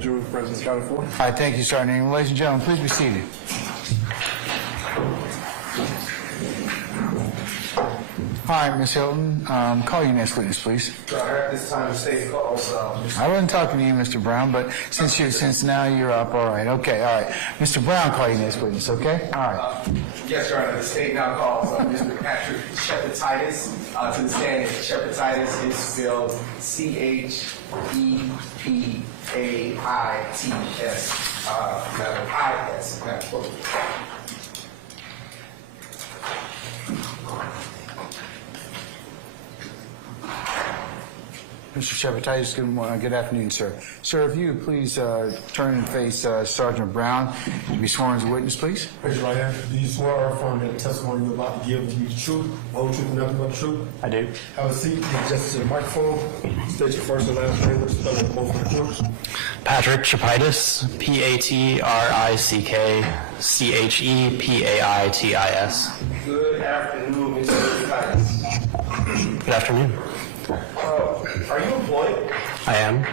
jury presence counted for. All right, thank you, Sergeant Ingram. Ladies and gentlemen, please be seated. All right, Ms. Hilton, call your next witness, please. Your Honor, at this time, the state calls I wasn't talking to you, Mr. Brown, but since now you're up, all right, okay, all right. Mr. Brown, call your next witness, okay? All right. Yes, Your Honor, the state now calls Mr. Patrick Shepatitis to the stand. Shepatitis is spelled Chepaitis. I-S. Mr. Shepatitis, good afternoon, sir. Sir, if you would please turn and face Sergeant Brown to be sworn as a witness, please. Raise your right hand. Do you swear or affirm that the testimony you're about to give will be the truth, whole truth, and nothing but the truth? I do. Have a seat. Just to the microphone. State your first and last name with the spelling of both of the courts. Patrick Chepaitis, Patrickchepaitis. Good afternoon, Mr. Shepatitis. Good afternoon. Are you employed? I am.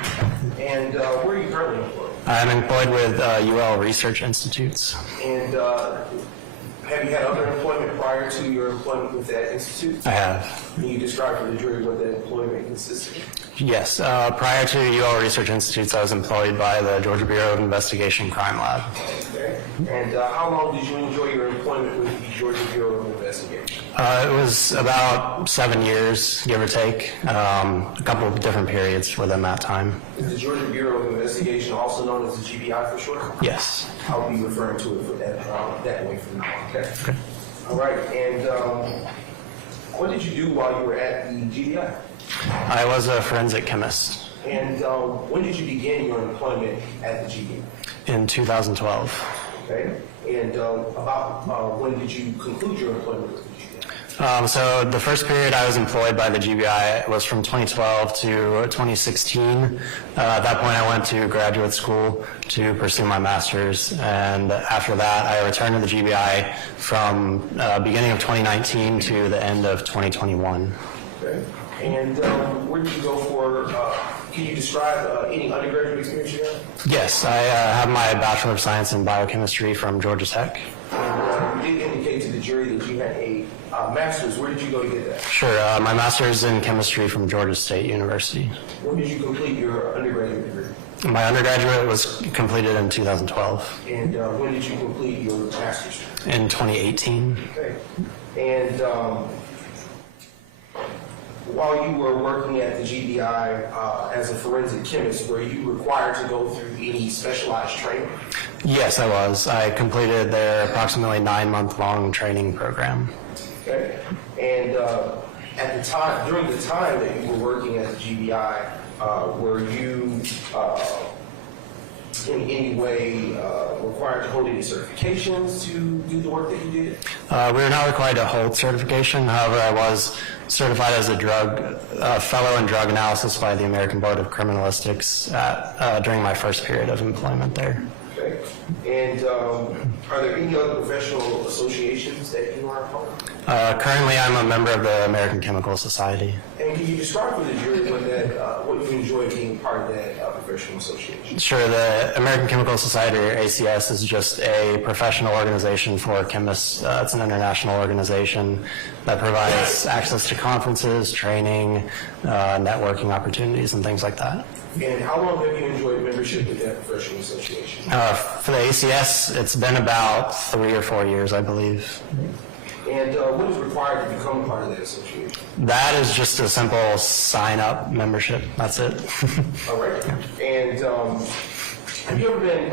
And where are you currently employed? I'm employed with UL Research Institutes. And have you had other employment prior to your employment with that institute? I have. Can you describe for the jury what that employment consisted of? Yes. Prior to UL Research Institutes, I was employed by the Georgia Bureau of Investigation Crime Lab. Okay. And how long did you enjoy your employment with the Georgia Bureau of Investigation? It was about 7 years, give or take. A couple of different periods within that time. Is the Georgia Bureau of Investigation also known as the GBI for short? Yes. I'll be referring to it for that way from now on. Okay. All right. And what did you do while you were at the GBI? I was a forensic chemist. And when did you begin your employment at the GBI? In 2012. Okay. And about when did you conclude your employment with the GBI? So the first period I was employed by the GBI was from 2012 to 2016. At that point, I went to graduate school to pursue my master's, and after that, I returned to the GBI from beginning of 2019 to the end of 2021. Okay. And where did you go for? Can you describe any undergraduate experience you had? Yes, I have my Bachelor of Science in Biochemistry from Georgia Tech. And you did indicate to the jury that you had a master's. Where did you go to get that? Sure, my master's in chemistry from Georgia State University. When did you complete your undergraduate degree? My undergraduate was completed in 2012. And when did you complete your master's? In 2018. Okay. And while you were working at the GBI as a forensic chemist, were you required to go through any specialized training? Yes, I was. I completed their approximately 9-month-long training program. Okay. And at the time, during the time that you were working at the GBI, were you in any way required to hold any certifications to do the work that you did? We were not required to hold certification. However, I was certified as a fellow in drug analysis by the American Board of Criminalistics during my first period of employment there. Okay. And are there any other professional associations that you are a part of? Currently, I'm a member of the American Chemical Society. And can you describe for the jury what you enjoy being part of that professional association? Sure. The American Chemical Society, or ACS, is just a professional organization for chemists. It's an international organization that provides access to conferences, training, networking opportunities, and things like that. And how long have you enjoyed membership with that professional association? For the ACS, it's been about 3 or 4 years, I believe. And what is required to become a part of that association? That is just a simple sign-up membership. That's it. All right. And have you ever been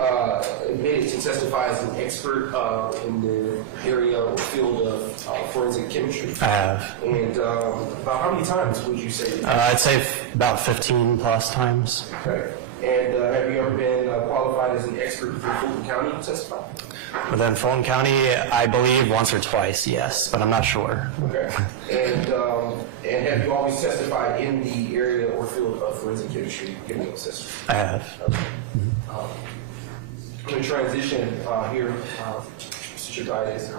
admitted to testify as an expert in the area or field of forensic chemistry? I have. And about how many times would you say? I'd say about 15 plus times. Okay. And have you ever been qualified as an expert for Fulton County to testify? Within Fulton County, I believe once or twice, yes, but I'm not sure. Okay. And have you always testified in the area or field of forensic chemistry, given those testimony? I have. Okay. I'm going to transition here, Mr. Chepaitis.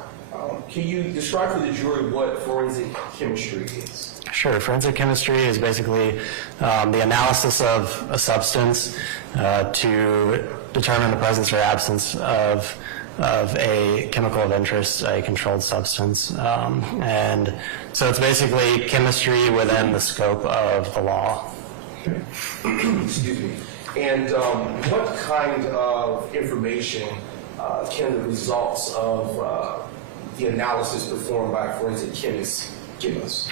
Can you describe for the jury what forensic chemistry is? Sure. Forensic chemistry is basically the analysis of a substance to determine the presence or absence of a chemical of interest, a controlled substance. And so it's basically chemistry within the scope of the law. Excuse me. And what kind of information can the results of the analysis performed by a forensic chemist give us?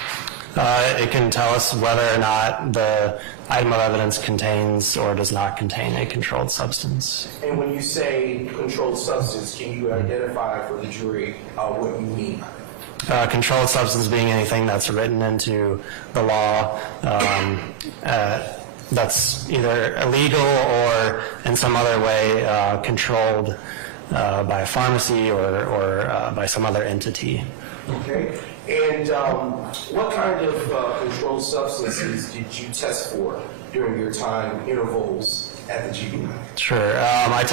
It can tell us whether or not the item of evidence contains or does not contain a controlled substance. And when you say controlled substance, can you identify for the jury what you mean? Controlled substance being anything that's written into the law that's either illegal or in some other way controlled by a pharmacy or by some other entity. Okay. And what kind of controlled substances did you test for during your time intervals at the GBI? Sure. I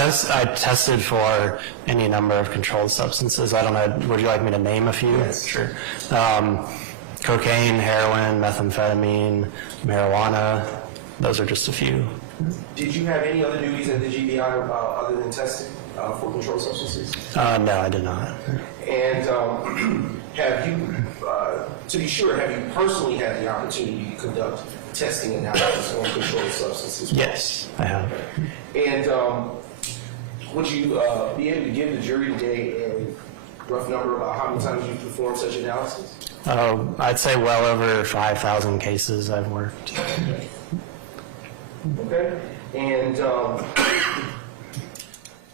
tested for any number of controlled substances. I don't know. Would you like me to name a few? Yes. Sure. Cocaine, heroin, methamphetamine, marijuana. Those are just a few. Did you have any other duties at the GBI other than testing for controlled substances? No, I did not. And have you, to be sure, have you personally had the opportunity to conduct testing analysis on controlled substances? Yes, I have. And would you be able to give the jury today a rough number about how many times you've performed such analysis? I'd say well over 5,000 cases I've worked. Okay. And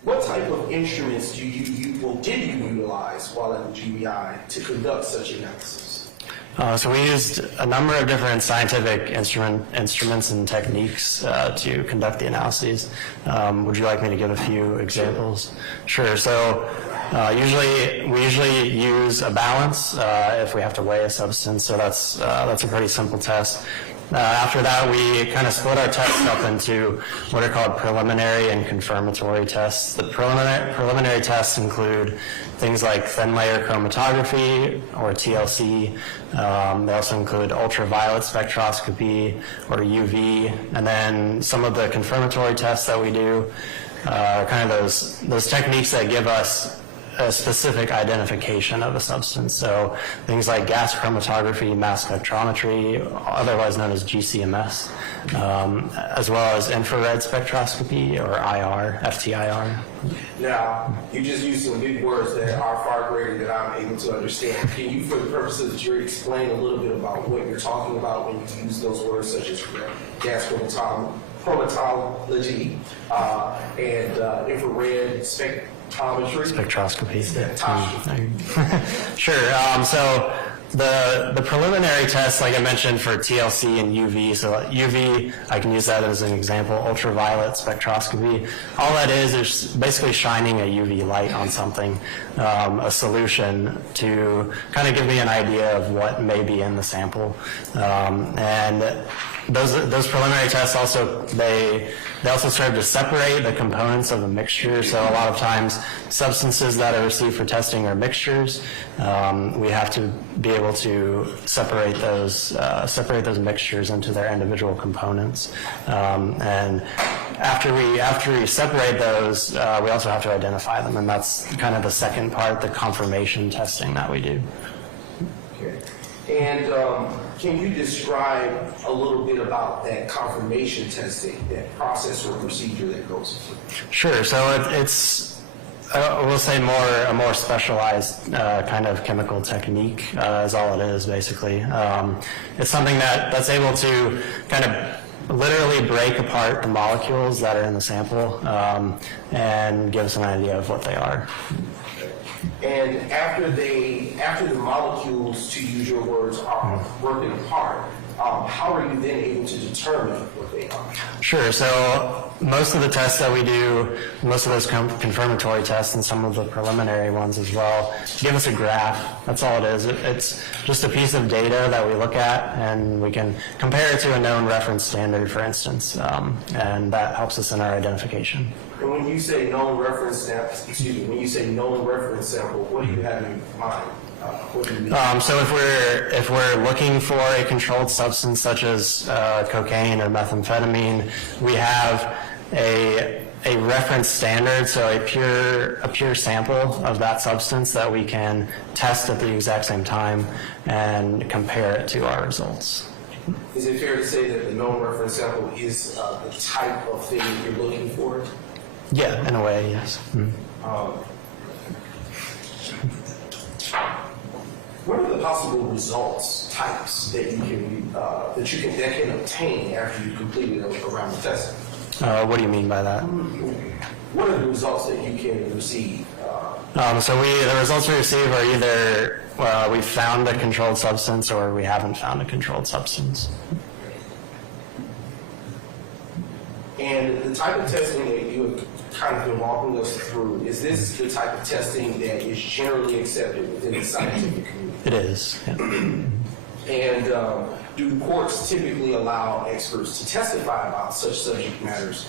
what type of instruments did you utilize while at the GBI to conduct such analysis? So we used a number of different scientific instruments and techniques to conduct the analyses. Would you like me to give a few examples? Sure. So we usually use a balance if we have to weigh a substance. So that's a pretty simple test. After that, we kind of split our tests up into what are called preliminary and confirmatory tests. The preliminary tests include things like thin layer chromatography, or TLC. They also include ultraviolet spectroscopy, or UV. And then some of the confirmatory tests that we do are kind of those techniques that give us a specific identification of a substance. So things like gas chromatography, mass spectrometry, otherwise known as GCMS, as well as infrared spectroscopy, or IR, FTIR. Now, you just used some big words that are far greater than I'm able to understand. Can you, for the purposes of the jury, explain a little bit about what you're talking about when you use those words such as gas chromatology and infrared Spectroscopy. Spectroscopy. Sure. So the preliminary tests, like I mentioned, for TLC and UV. So UV, I can use that as an example. Ultraviolet spectroscopy. All that is basically shining a UV light on something, a solution, to kind of give me an idea of what may be in the sample. And those preliminary tests also they also serve to separate the components of a mixture. So a lot of times substances that are received for testing are mixtures. We have to be able to separate those mixtures into their individual components. And after we separate those, we also have to identify them, and that's kind of the second part, the confirmation testing that we do. Okay. And can you describe a little bit about that confirmation testing, that process or procedure that goes through? Sure. So it's we'll say a more specialized kind of chemical technique is all it is, basically. It's something that's able to kind of literally break apart the molecules that are in the sample and give us an idea of what they are. And after the molecules, to use your words, are broken apart, how are you then able to determine what they are? Sure. So most of the tests that we do, most of those confirmatory tests and some of the preliminary ones as well, give us a graph. That's all it is. It's just a piece of data that we look at, and we can compare it to a known reference standard, for instance, and that helps us in our identification. And when you say known reference sample, what do you have in mind? What do you mean? So if we're looking for a controlled substance such as cocaine or methamphetamine, we have a reference standard, so a pure sample of that substance that we can test at the exact same time and compare it to our results. Is it fair to say that the known reference sample is the type of thing you're looking for? Yeah, in a way, yes. Mm-hmm. What are the possible results types that can obtain after you completed a round of testing? What do you mean by that? What are the results that you can receive? The results we receive are either we found a controlled substance or we haven't found a controlled substance. And the type of testing that you have kind of been walking us through, is this the type of testing that is generally accepted within the scientific community? It is. Yeah. And do courts typically allow experts to testify about such subject matters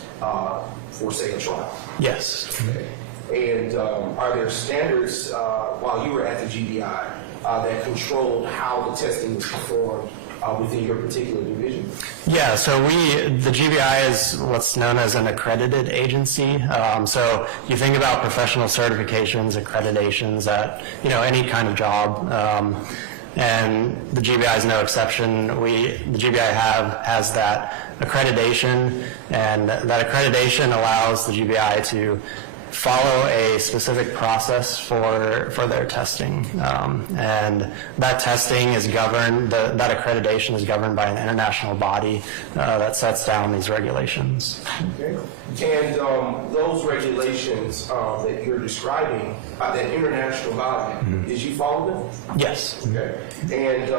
for, say, a trial? Yes. Okay. And are there standards while you were at the GBI that controlled how the testing was performed within your particular division? Yeah, so the GBI is what's known as an accredited agency. So you think about professional certifications, accreditations at any kind of job, and the GBI is no exception. The GBI has that accreditation, and that accreditation allows the GBI to follow a specific process for their testing, and that testing is governed. That accreditation is governed by an international body that sets down these regulations. Okay. And those regulations that you're describing, that international body, did you follow them? Yes. Okay. And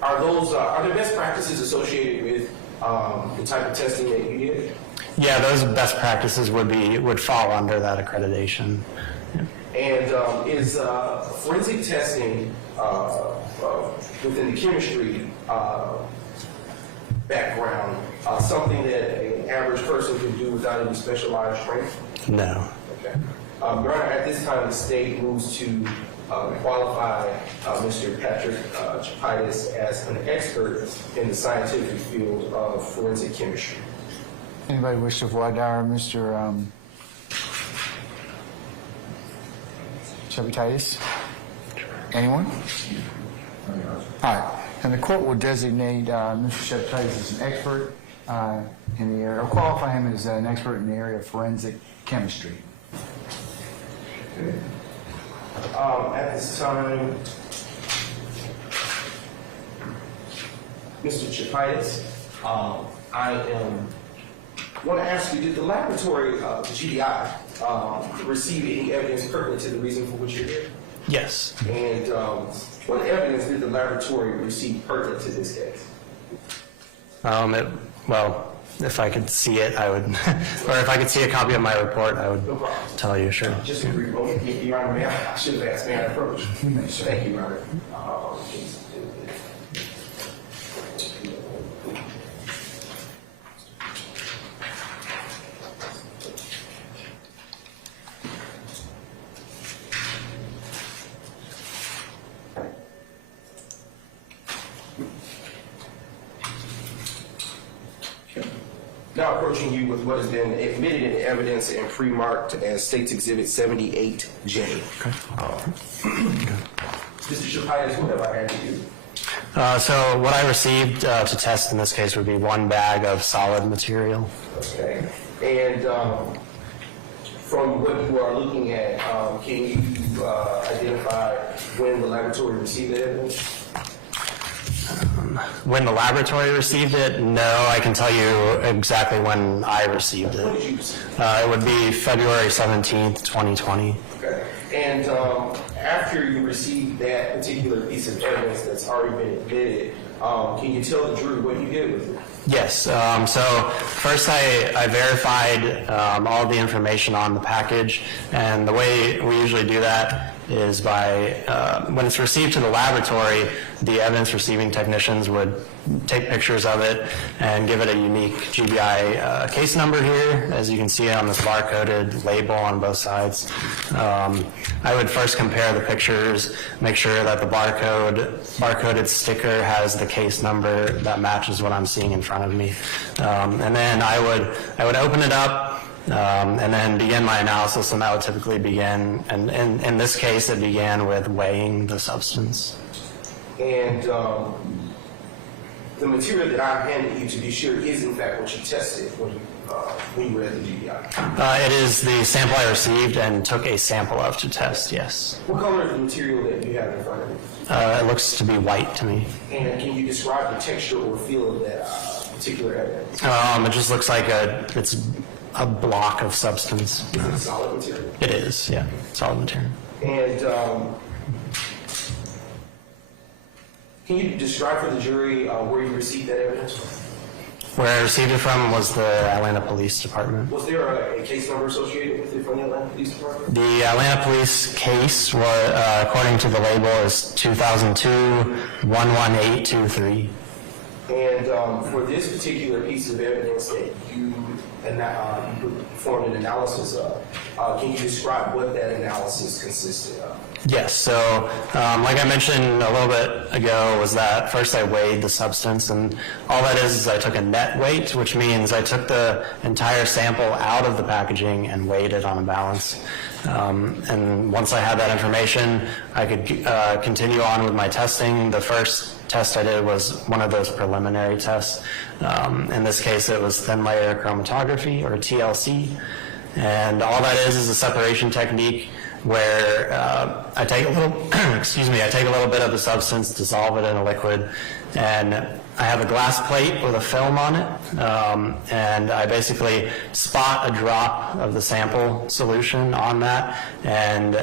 are there best practices associated with the type of testing that you did? Yeah, those best practices would fall under that accreditation. Yeah. And is forensic testing within the chemistry background something that an average person can do without any specialized training? No. Okay. Your Honor, at this time, the state moves to qualify Mr. Patrick Chapitis as an expert in the scientific field of forensic chemistry. Anybody wish to voir dire Mr. Chapitis? Anyone? All right. And the court will designate Mr. Chapitis as an expert in the area, or qualify him as an expert in the area of forensic chemistry. Okay. At this time, Mr. Chapitis, I want to ask you, did the laboratory, the GDI, receive any evidence pertinent to the reason for which you're here? Yes. And what evidence did the laboratory receive pertinent to this case? If I could see it, I would, or if I could see a copy of my report, I would tell you, sure. Just a brief moment. Your Honor, I should have asked, may I approach? Thank you, Your Honor. Now approaching you with what has been admitted in evidence and pre-marked as State's Exhibit 78J. Okay. Mr. Chapitis, what have I had to do? So what I received to test in this case would be 1 bag of solid material. Okay. And from what you are looking at, can you identify when the laboratory received the evidence? When the laboratory received it, no, I can tell you exactly when I received When it. did you receive it? It would be February 17th, 2020. Okay. And after you received that particular piece of evidence that's already been admitted, can you tell the jury what you did with it? Yes. So first I verified all the information on the package, and the way we usually do that is by, when it's received to the laboratory, the evidence receiving technicians would take pictures of it and give it a unique GBI case number here, as you can see on this barcoded label on both sides. I would first compare the pictures, make sure that the barcoded sticker has the case number that matches what I'm seeing in front of me. And then I would open it up and then begin my analysis, and that would typically begin, and in this case it began with weighing the substance. And the material that I handed you, to be sure, is in fact what you tested when you were at the GBI? It is the sample I received and took a sample of to test, yes. What color is the material that you have in front of you? It looks to be white to me. And can you describe the texture or feel of that particular evidence? It just looks like it's a block of substance. Is it solid material? It is, yeah, solid material. And can you describe for the jury where you received that evidence from? Where I received it from was the Atlanta Police Department. Was there a case number associated with it from the Atlanta Police Department? The Atlanta Police case, according to the label, is 2002-11823. And for this particular piece of evidence that you performed an analysis of, can you describe what that analysis consisted of? Yes, so like I mentioned a little bit ago, was that first I weighed the substance, and all that is I took a net weight, which means I took the entire sample out of the packaging and weighed it on a balance. And once I had that information, I could continue on with my testing. The first test I did was one of those preliminary tests. In this case, it was thin layer chromatography, or TLC. And all that is a separation technique where I take a little, I take a little bit of the substance, dissolve it in a liquid, and I have a glass plate with a film on it, and I basically spot a drop of the sample solution on that, and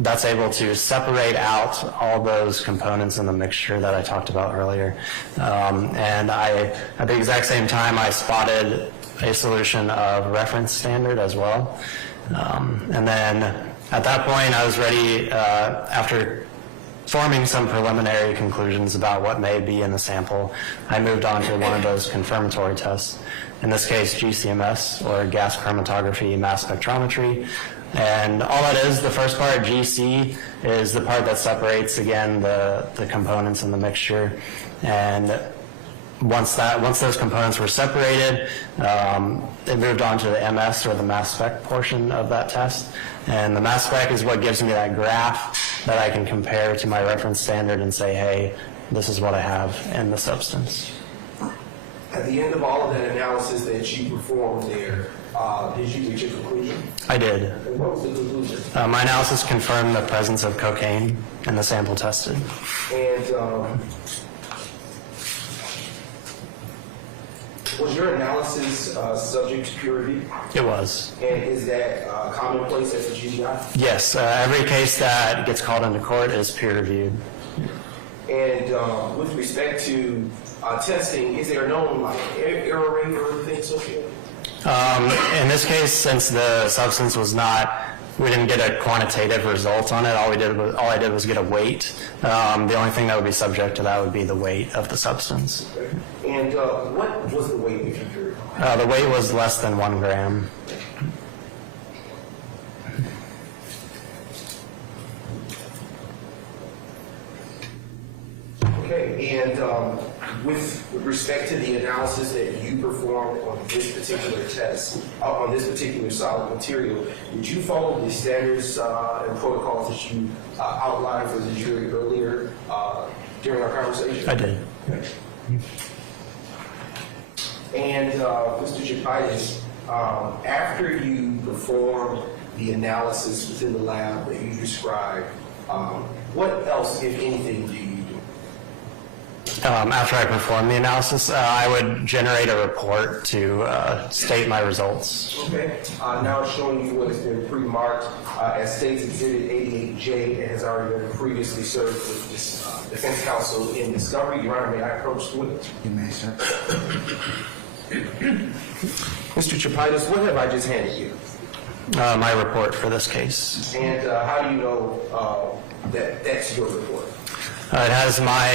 that's able to separate out all those components in the mixture that I talked about earlier. And at the exact same time, I spotted a solution of reference standard as well. And then at that point, I was ready, after forming some preliminary conclusions about what may be in the sample, I moved on to one of those confirmatory tests. In this case, GCMS, or gas chromatography mass spectrometry. And all that is, the first part, GC, is the part that separates, again, the components in the mixture. And once those components were separated, it moved on to the MS, or the mass spec portion of that test. And the mass spec is what gives me that graph that I can compare to my reference standard and say, hey, this is what I have in the substance. At the end of all of that analysis that you performed there, did you reach a conclusion? I did. And what was the conclusion? My analysis confirmed the presence of cocaine in the sample tested. And was your analysis subject to peer review? It was. And is that commonplace at the GBI? Yes, every case that gets called into court is peer reviewed. And with respect to testing, is there a known error rate or anything associated? In this case, since the substance was not, we didn't get a quantitative result on it. All I did was get a weight. The only thing that would be subject to that would be the weight of the substance. And what was the weight, if you could? The weight was less than 1 gram. Okay, and with respect to the analysis that you performed on this particular test, on this particular solid material, did you follow the standards and protocols that you outlined for the jury earlier during our conversation? I did. Okay. And Mr. Chapitis, after you performed the analysis within the lab that you described, what else, if anything, do you do? After I performed the analysis, I would generate a report to state my results. Okay. Now it's showing you what has been pre-marked as State's Exhibit 88J and has already been previously served with this defense counsel in discovery. Your Honor, may I approach the witness? You may, sir. Mr. Chapitis, what have I just handed you? My report for this case. And how do you know that that's your report? It has my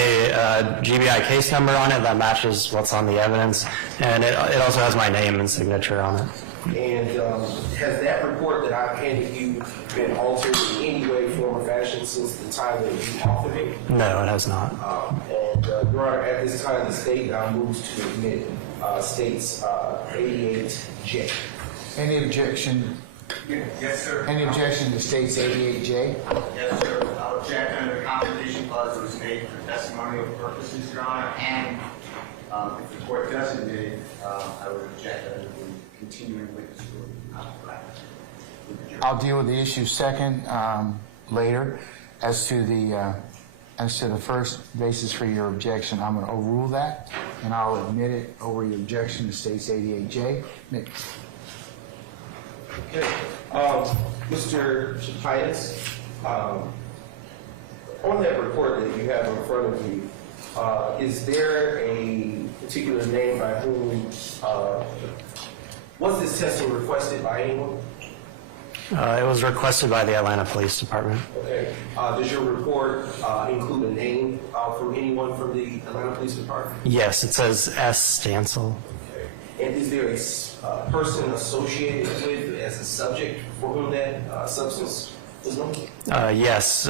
GBI case number on it that matches what's on the evidence, and it also has my name and signature on it. And has that report that I've handed you been altered in any way, form, or fashion since the time that you authored it? No, it has not. And Your Honor, at this time, the state now moves to admit states 88J. Any objection? Yes, sir. Any objection to states 88J? Yes, sir. I'll object under the Confrontation Clause that was made for testimonial purposes, Your Honor, and if the court does admit it, I would object under the continuing witness rule. I'll deal with the issue second later. As to the first basis for your objection, I'm going to overrule that, and I'll admit it over your objection to states 88J. Okay. Mr. Chapitis, on that report that you have in front of you, is there a particular name by whom, was this testing requested by anyone? It was requested by the Atlanta Police Department. Okay. Does your report include a name from anyone from the Atlanta Police Department? Yes, it says S. Stansel. Okay. And is there a person associated with as a subject for whom that substance was known? Yes,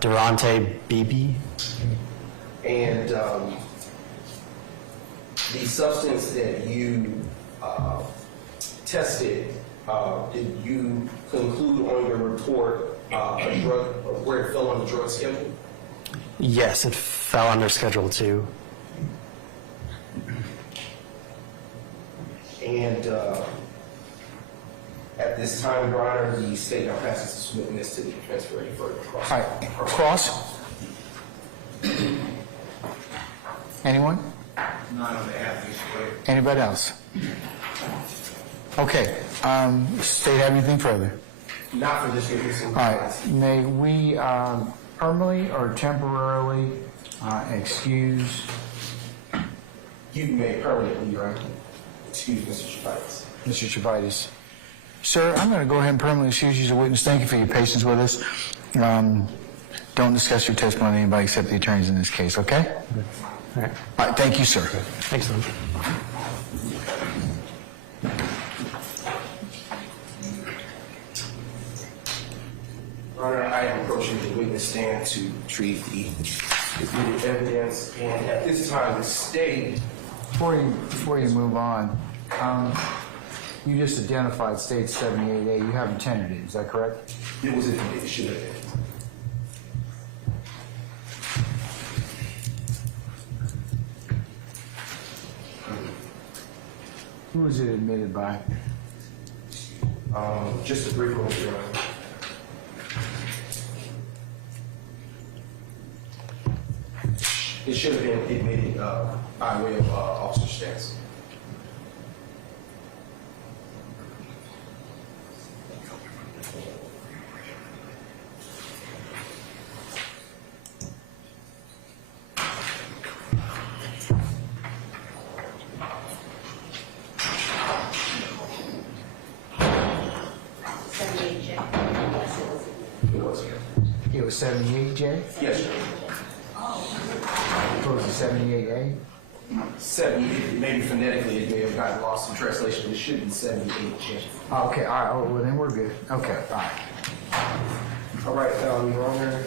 Durante Beebe. And the substance that you tested, did you conclude on your report a drug, where it fell on the drug schedule? Yes, it fell under Schedule 2. And at this time, Your Honor, the state now passes this witness to the defense for any further cross. All right, cross. Anyone? None on behalf of this court. Anybody else? Okay, state have anything further? Not for this witness. All right, may we permanently or temporarily excuse? You may permanently, Your Honor. Excuse Mr. Chapitis. Mr. Chavitis. Sir, I'm going to go ahead and permanently excuse you as a witness. Thank you for your patience with us. Don't discuss your testimony with anybody except the attorneys in this case, okay? All right. All right, thank you, sir. Thanks, Lynn. Your Honor, I am approaching the witness stand to treat the admitted evidence, and at this time, the state. Before you move on, you just identified state 78A. You haven't tendered it, is that correct? It was admitted, it should have been. Who was it admitted by? Just a brief one, Your Honor. It should have been admitted by way of Officer Stance. It was, It was 78J? yes, sir. Opposed to 78A? 70, maybe phonetically it may have gotten lost in translation, but it should be 78. Oh, okay, all right, well then we're good. Okay, all right. All right, Your Honor,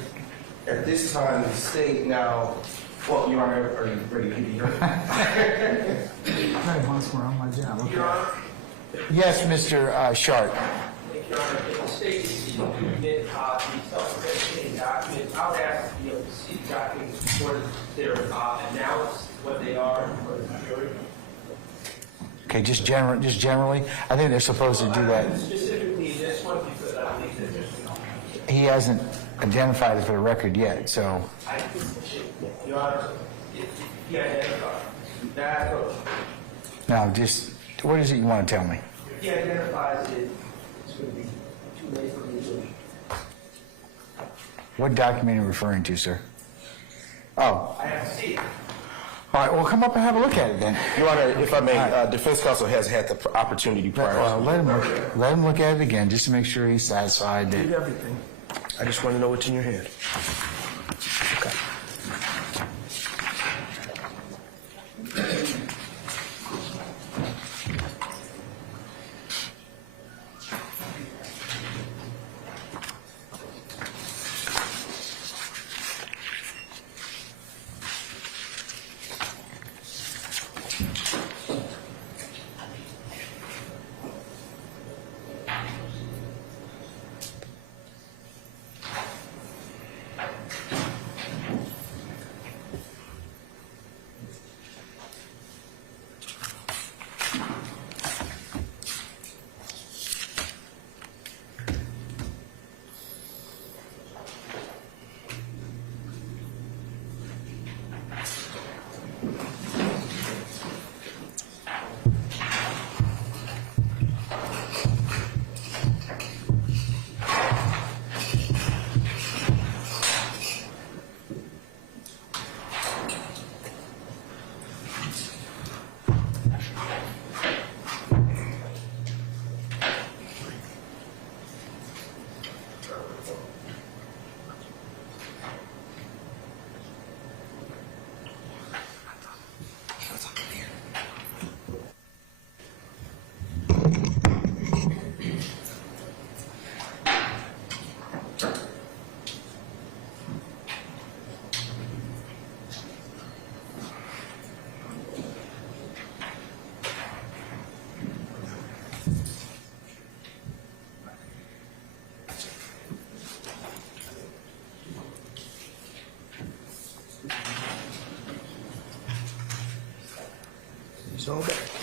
at this time, the state now, well, Your Honor, are you ready to give me your? Once we're on my job, okay. Your Honor, Yes, Mr. Sharp. Your Honor, if the state is seeking to admit the self-representing documents, I would ask, to see the documents before they're announced what they are for the jury. Okay, just generally, I think they're supposed to do that. Specifically this one, because I believe that there's He hasn't identified it for the record yet, so. Your Honor, if he identifies that, Now, just, what is it you want to tell me? if he identifies it, it's going to be too late for me to. What document are you referring to, sir? Oh, I have to see it. All right, well, come up and have a look at it then. Your Honor, if I may, defense counsel has had the opportunity prior. Let him look at it again, just to make sure he's satisfied that. Everything. I just want to know what's in your head. Okay.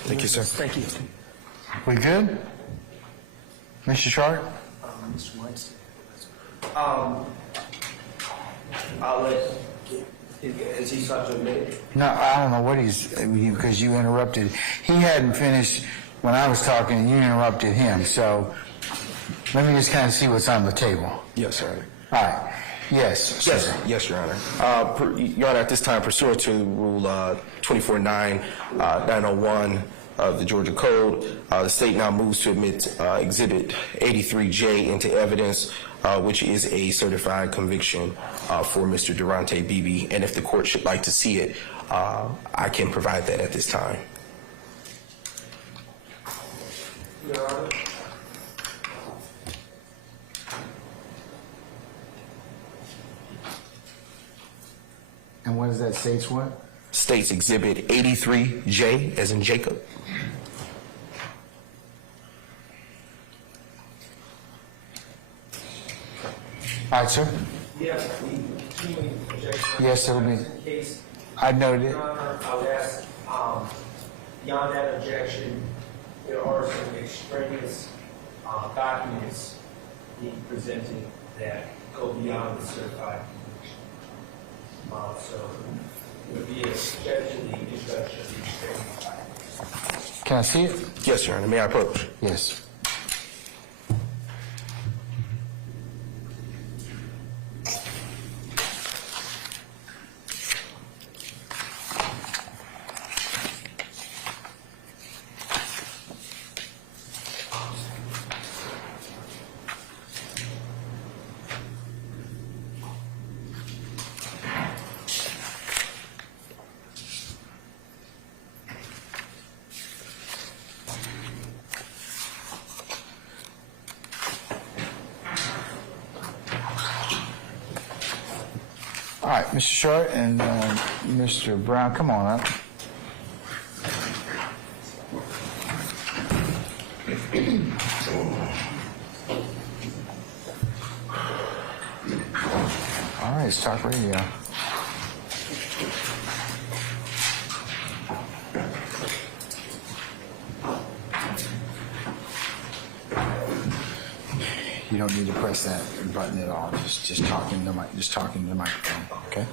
Thank you, sir. Thank you. We good? Mr. Sharp? Mr. Weinstein. I'll let, is he such a minute? No, I don't know what because you interrupted. He hadn't finished when I was talking and you interrupted him, so let me just kind of see what's on the table. Yes, sir. All right. Yes. Yes, sir. yes, Your Honor. Your Honor, at this time, pursuant to Rule 24.901 of the Georgia Code, the state now moves to admit Exhibit 83J into evidence, which is a certified conviction for Mr. Durante Beebe. And if the court should like to see it, I can provide that at this time. Your Honor. And what does that states what? States Exhibit 83J, as in Jacob. All right, sir. Yes, the continuing objection. Yes, it'll be. Case. I noted it. Your Honor, I would ask, beyond that objection, there are some extraneous documents being presented that go beyond the certified conviction. So it would be a objection to the introduction of the extraneous documents. Can I see it? Yes, Your Honor. May I approach? Yes. All right, Mr. Short and Mr. Brown, come on up. All right, it's Talk Radio. You don't need to press that button at all. Just talking to the microphone. Okay.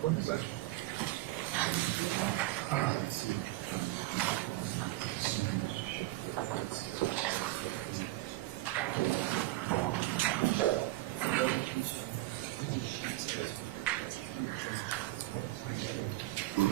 What is that? Thank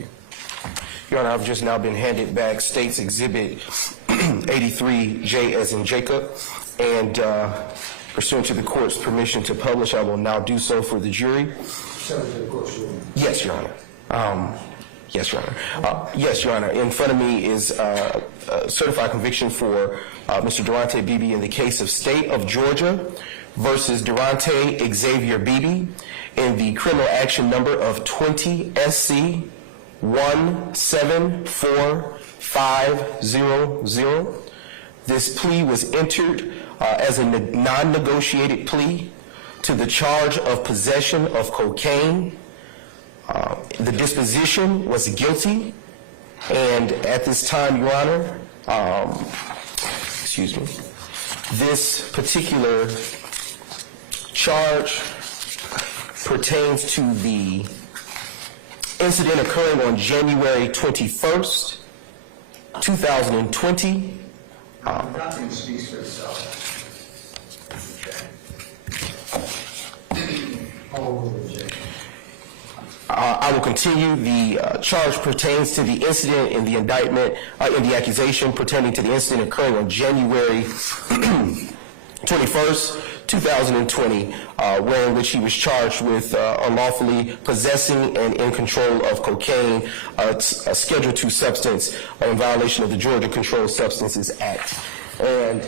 you. Your Honor, I've just now been handed back State's Exhibit 83J as in Jacob, and pursuant to the court's permission to publish, I will now do so for the jury. Yes, Your Honor. Yes, Your Honor. Yes, Your Honor. In front of me is a certified conviction for Mr. Durante Beebe in the case of State of Georgia versus Durante Xavier Beebe in the criminal action number of 20 SC 174500. This plea was entered as a non-negotiated plea to the charge of possession of cocaine. The disposition was guilty, and at this time, Your Honor, excuse me, this particular charge pertains to the incident occurring on January 21st, 2020. Nothing speaks for itself. I will continue. The charge pertains to the incident in the indictment, in the accusation pertaining to the incident occurring on January 21st, 2020, wherein which he was charged with unlawfully possessing and in control of cocaine, a Schedule II substance in violation of the Georgia Controlled Substances Act. And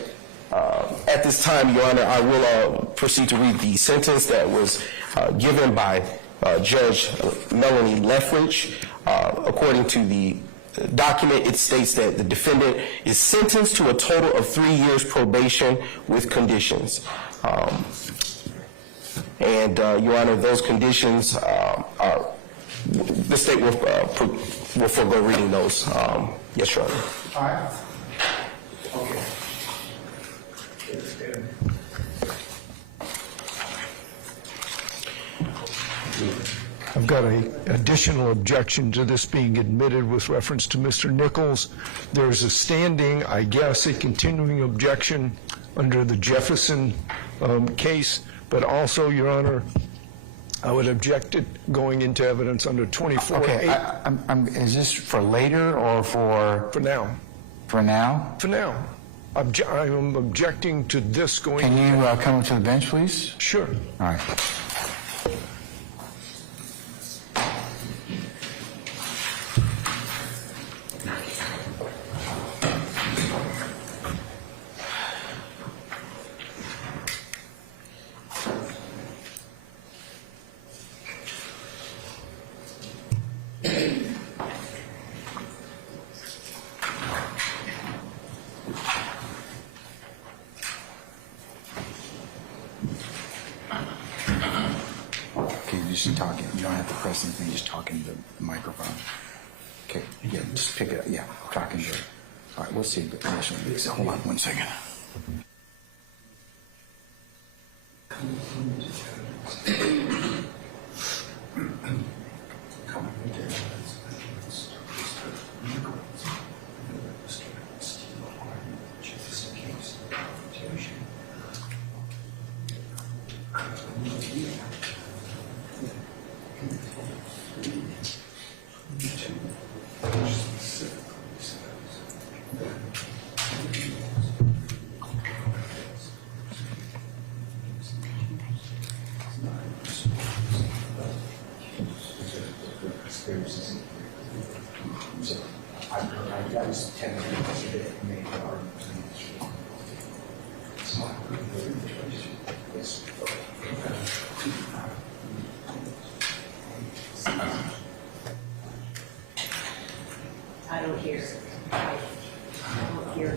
at this time, Your Honor, I will proceed to read the sentence that was given by Judge Melanie Lethbridge. According to the document, it states that the defendant is sentenced to a total of 3 years probation with conditions. And Your Honor, those conditions the state will forego reading those. Yes, Your Honor. All right. Okay. got a additional objection to this being admitted with reference to Mr. Nichols. There's a standing, I guess, a continuing objection under the Jefferson case, but also, Your Honor, I would object it going into evidence under 24. Okay, is this for later or for now. for now? For now. I am objecting to this going. Can you come up to the bench, please? Sure. All right. Okay, you're just talking. You don't have to press anything. Just talking to the microphone. Okay, yeah, just pick it up. Yeah, talking to it. All right, we'll see. But hold on 1 second. I don't hear. I don't hear.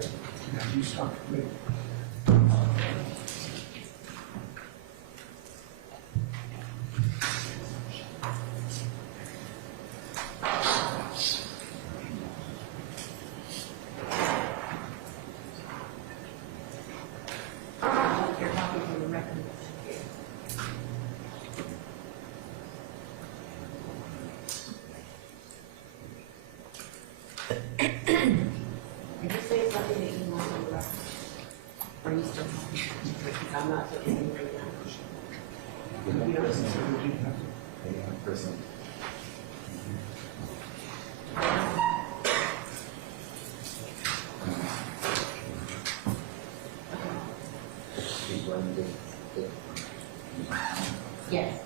You're talking from the record. Did you say something that you want to reference? Or are you still talking? Because I'm not talking right now. You don't Yes. Yes.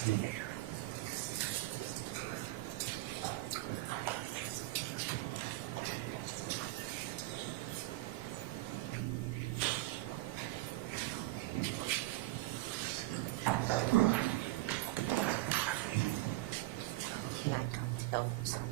Can I come tell you something?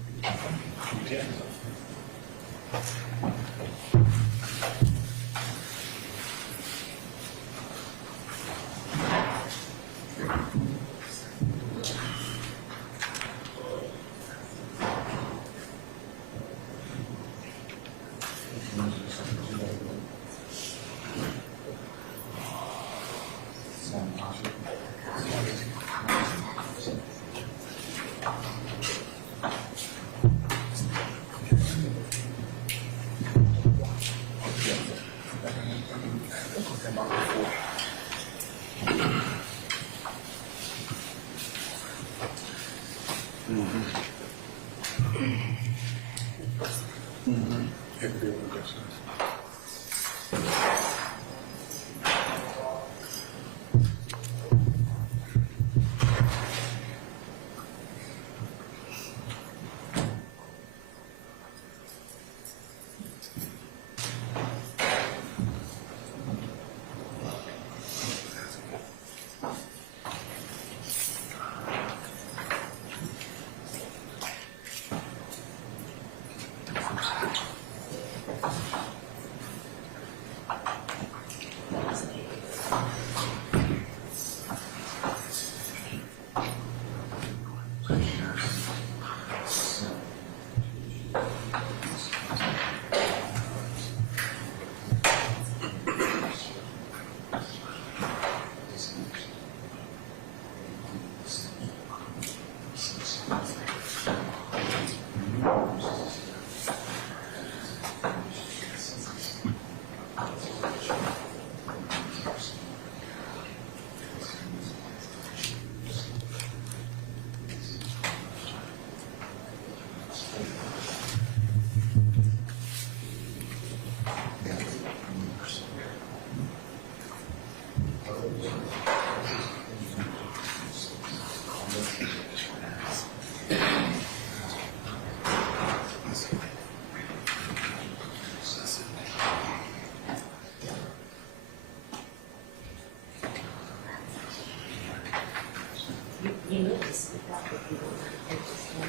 You need to speak up if you want to take this one.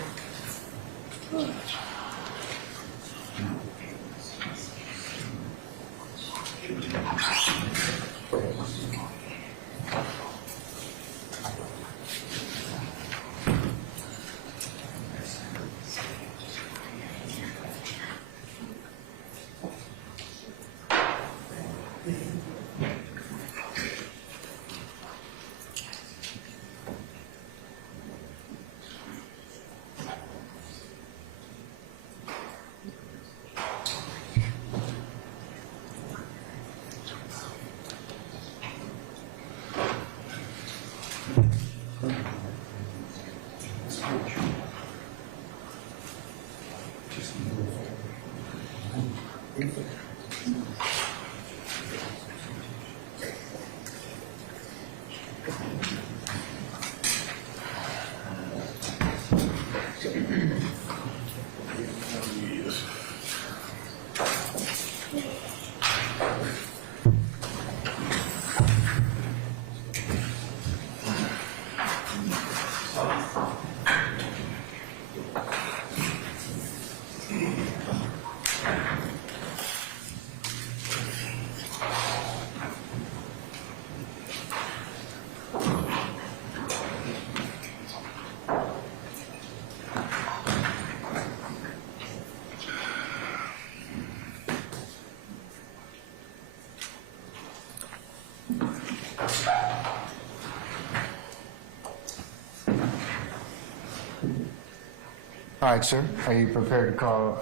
All right, sir. Are you prepared to call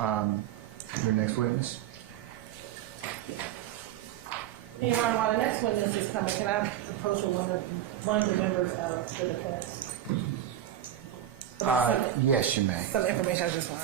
your next witness? Your Honor, while the next witness is coming, can I approach one of the members of the defense? Yes, you may. Some information I just want.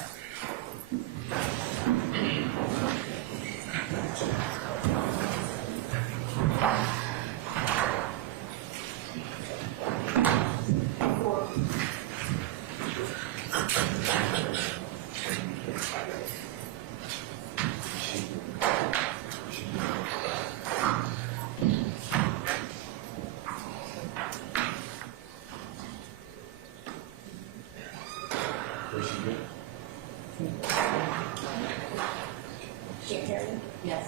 Yes.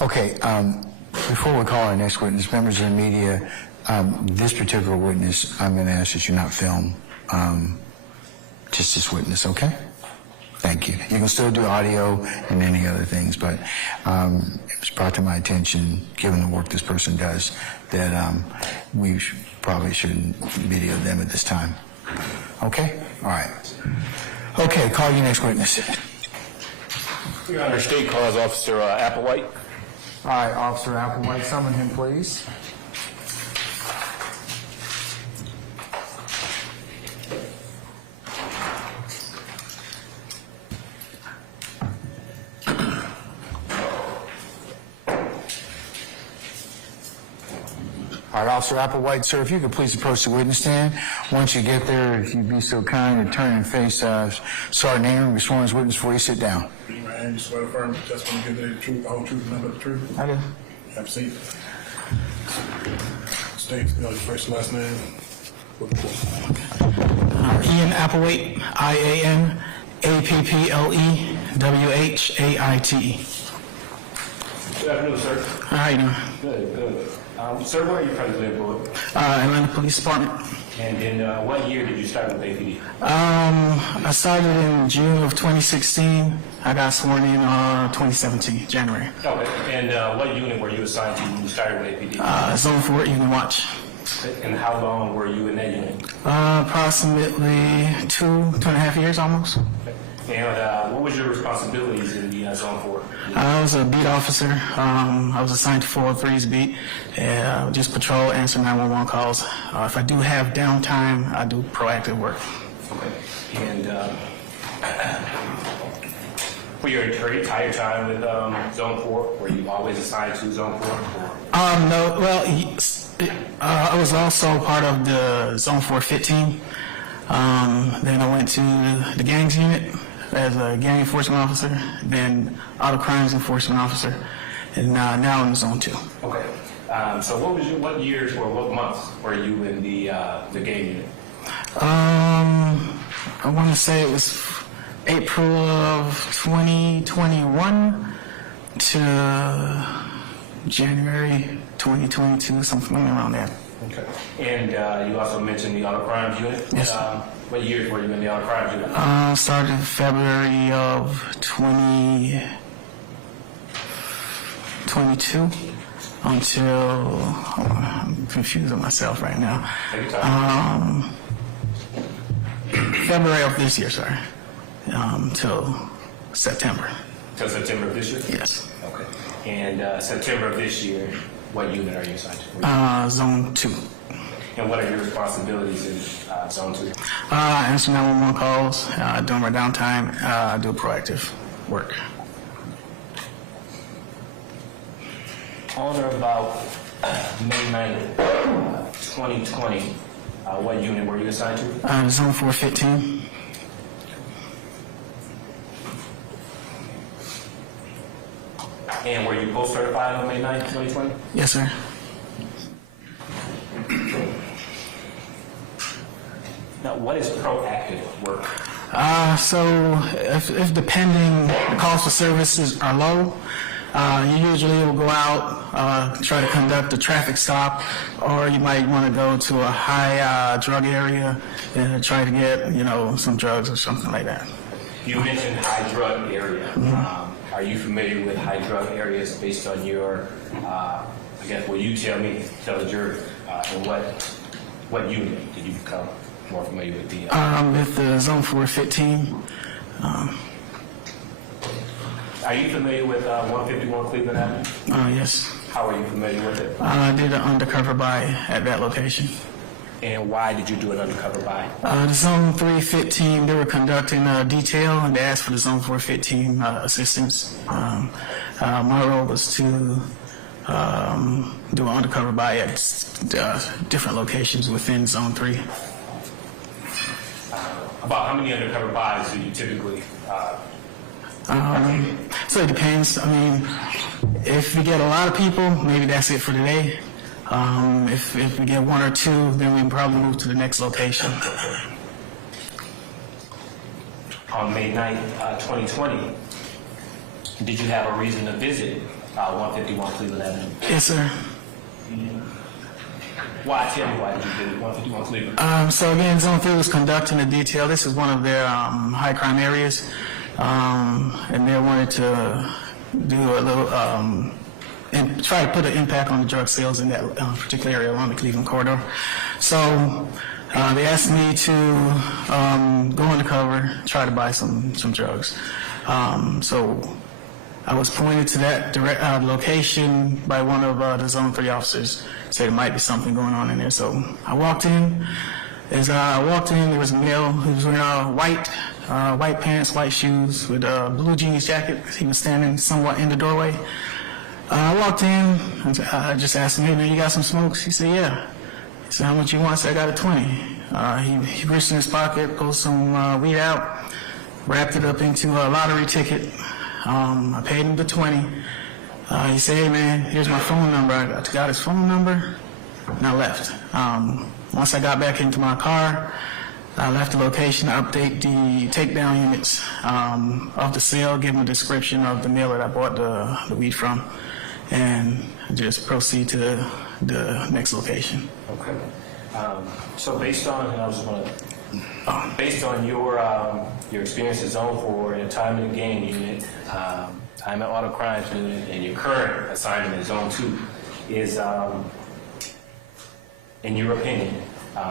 Okay, before we call our next witness, members of the media, this particular witness, I'm going to ask that you not film just this witness, okay? Thank you. You can still do audio and any other things, but it was brought to my attention, given the work this person does, that we probably shouldn't video them at this time. Okay? All right. Okay, call your next witness. Your Honor, State Cause Officer Applewhite. All right, Officer Applewhite, summon him, please. All right, Officer Applewhite, sir, if you could please approach the witness stand. Once you get there, if you'd be so kind to turn and face Sergeant Ingram, be sworn as witness before you sit down. And you swear to affirm the testimony you give the truth, the whole truth, and nothing but the truth? I do. Have a seat. State your first and last name. Ian Applewhite, I-A-N-A-P-P-L-E-W-H-A-I-T-E. Good afternoon, sir. How you doing? Good, good. Sir, where are you presently employed? Atlanta Police Department. And in what year did you start with APD? I started in June of 2016. I got sworn in 2017, January. Okay. And what unit were you assigned to when you started with APD? Zone 4 Unit Watch. And how long were you in that unit? Approximately 2.5 years almost. And what was your responsibilities in the Zone 4? I was a beat officer. I was assigned to 403's beat. Just patrol, answer 911 calls. If I do have downtime, I do proactive work. Okay. And for your entire time with Zone 4, were you always assigned to Zone 4? No, well, I was also part of the Zone 4 fit team. Then I went to the gangs unit as a gang enforcement officer, then auto crimes enforcement officer, and now I'm in Zone 2. Okay. So what years or what months were you in the gang unit? I want to say it was April of 2021 to January 2022, something around there. Okay. And you also mentioned the auto crimes unit. Yes. What years were you in the auto crimes unit? Started in February of 2022 until, I'm confusing myself right now. Take your time. February of this year, sorry, till September. Till September of this year? Yes. Okay. And September of this year, what unit are you assigned to? Zone 2. And what are your responsibilities in Zone 2? Answer 911 calls, during my downtime, I do proactive work. On or about May 9th, 2020, what unit were you assigned to? Zone 415. And were you post certified on May 9th, 2020? Yes, sir. Now, what is proactive work? So if depending, the calls for services are low, you usually will go out, try to conduct a traffic stop, or you might want to go to a high drug area and try to get, some drugs or something like that. You mentioned high drug area. Are you familiar with high drug areas based on your, will you tell the jury, and what unit did you become more familiar with the? With the Zone 415. Are you familiar with 151 Cleveland Avenue? Yes. How are you familiar with it? I did an undercover buy at that location. And why did you do an undercover buy? The Zone 315, they were conducting a detail, and they asked for the Zone 415 assistance. My role was to do an undercover buy at different locations within Zone 3. About how many undercover buys do you typically? So it depends. If we get a lot of people, maybe that's it for today. If we get one or two, then we can probably move to the next location. On May 9th, 2020, did you have a reason to visit 151 Cleveland Avenue? Yes, sir. Why? Tell me why did you visit 151 Cleveland? So again, Zone 3 was conducting a detail. This is one of their high crime areas. And they wanted to do a little, and try to put an impact on the drug sales in that particular area along the Cleveland corridor. So they asked me to go undercover, try to buy some drugs. So I was pointed to that direct location by one of the Zone 3 officers, said there might be something going on in there. So I walked in. As I walked in, there was a male who was wearing white pants, white shoes, with a blue jeans jacket. He was standing somewhat in the doorway. I walked in, and I just asked him, "Hey man, you got some smokes?" He said, "Yeah." He said, "How much you want?" I said, "I got a 20. He reached in his pocket, pulled some weed out, wrapped it up into a lottery ticket. I paid him the 20. He said, "Hey man, here's my phone number." I got his phone number, and I left. Once I got back into my car, I left the location to update the takedown units of the sale, give them a description of the mail that I bought the weed from, and just proceed to the next location. Okay. So based on your experience at Zone 4, your time in the gang unit, time at auto crimes unit, and your current assignment in Zone 2, is, in your opinion,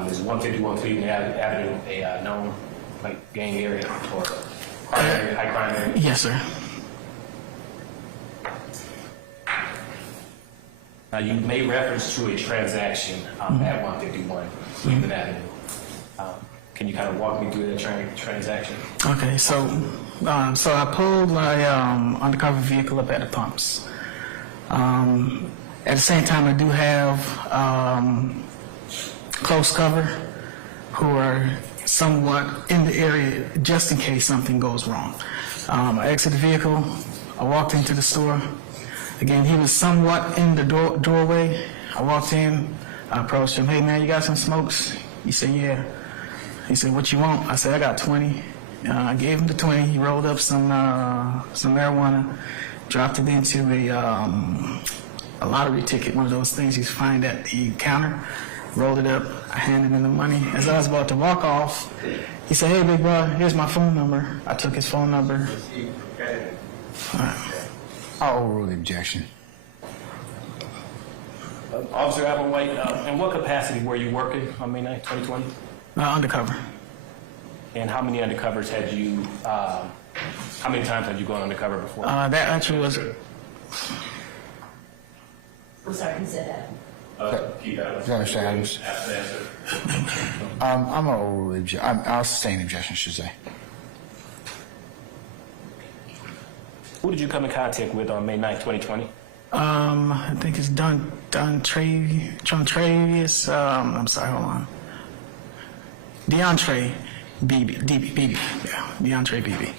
is 151 Cleveland Avenue a known gang area or crime area, high crime area? Yes, sir. Now, you made reference to a transaction at 151 Cleveland Avenue. Can you kind of walk me through that transaction? Okay, so I pulled my undercover vehicle up at the pumps. At the same time, I do have close cover who are somewhat in the area just in case something goes wrong. I exited the vehicle. I walked into the store. Again, he was somewhat in the doorway. I walked in. I approached him. "Hey, man, you got some smokes?" He said, "Yeah." He said, "What you want?" I said, "I got 20. I gave him the 20. He rolled up some marijuana, dropped it into a lottery ticket, one of those things you find at the counter, rolled it up, I handed him the money. As I was about to walk off, he said, "Hey, big bro, here's my phone number." I took his phone number. All right. I'll overrule the objection. Officer Applewhite, in what capacity were you working on May 9th, 2020? Undercover. And how many undercovers had you, how many times had you gone undercover before? That actually was, I'm sorry, who said that? Keith Adams. Is that Mr. Adams? I'm going to overrule the objection. I'll sustain the objection, I should say. Who did you come in contact with on May 9th, 2020? I think it's Travius. I'm sorry, hold on. DeAndre Beebe. Yeah, DeAndre Beebe.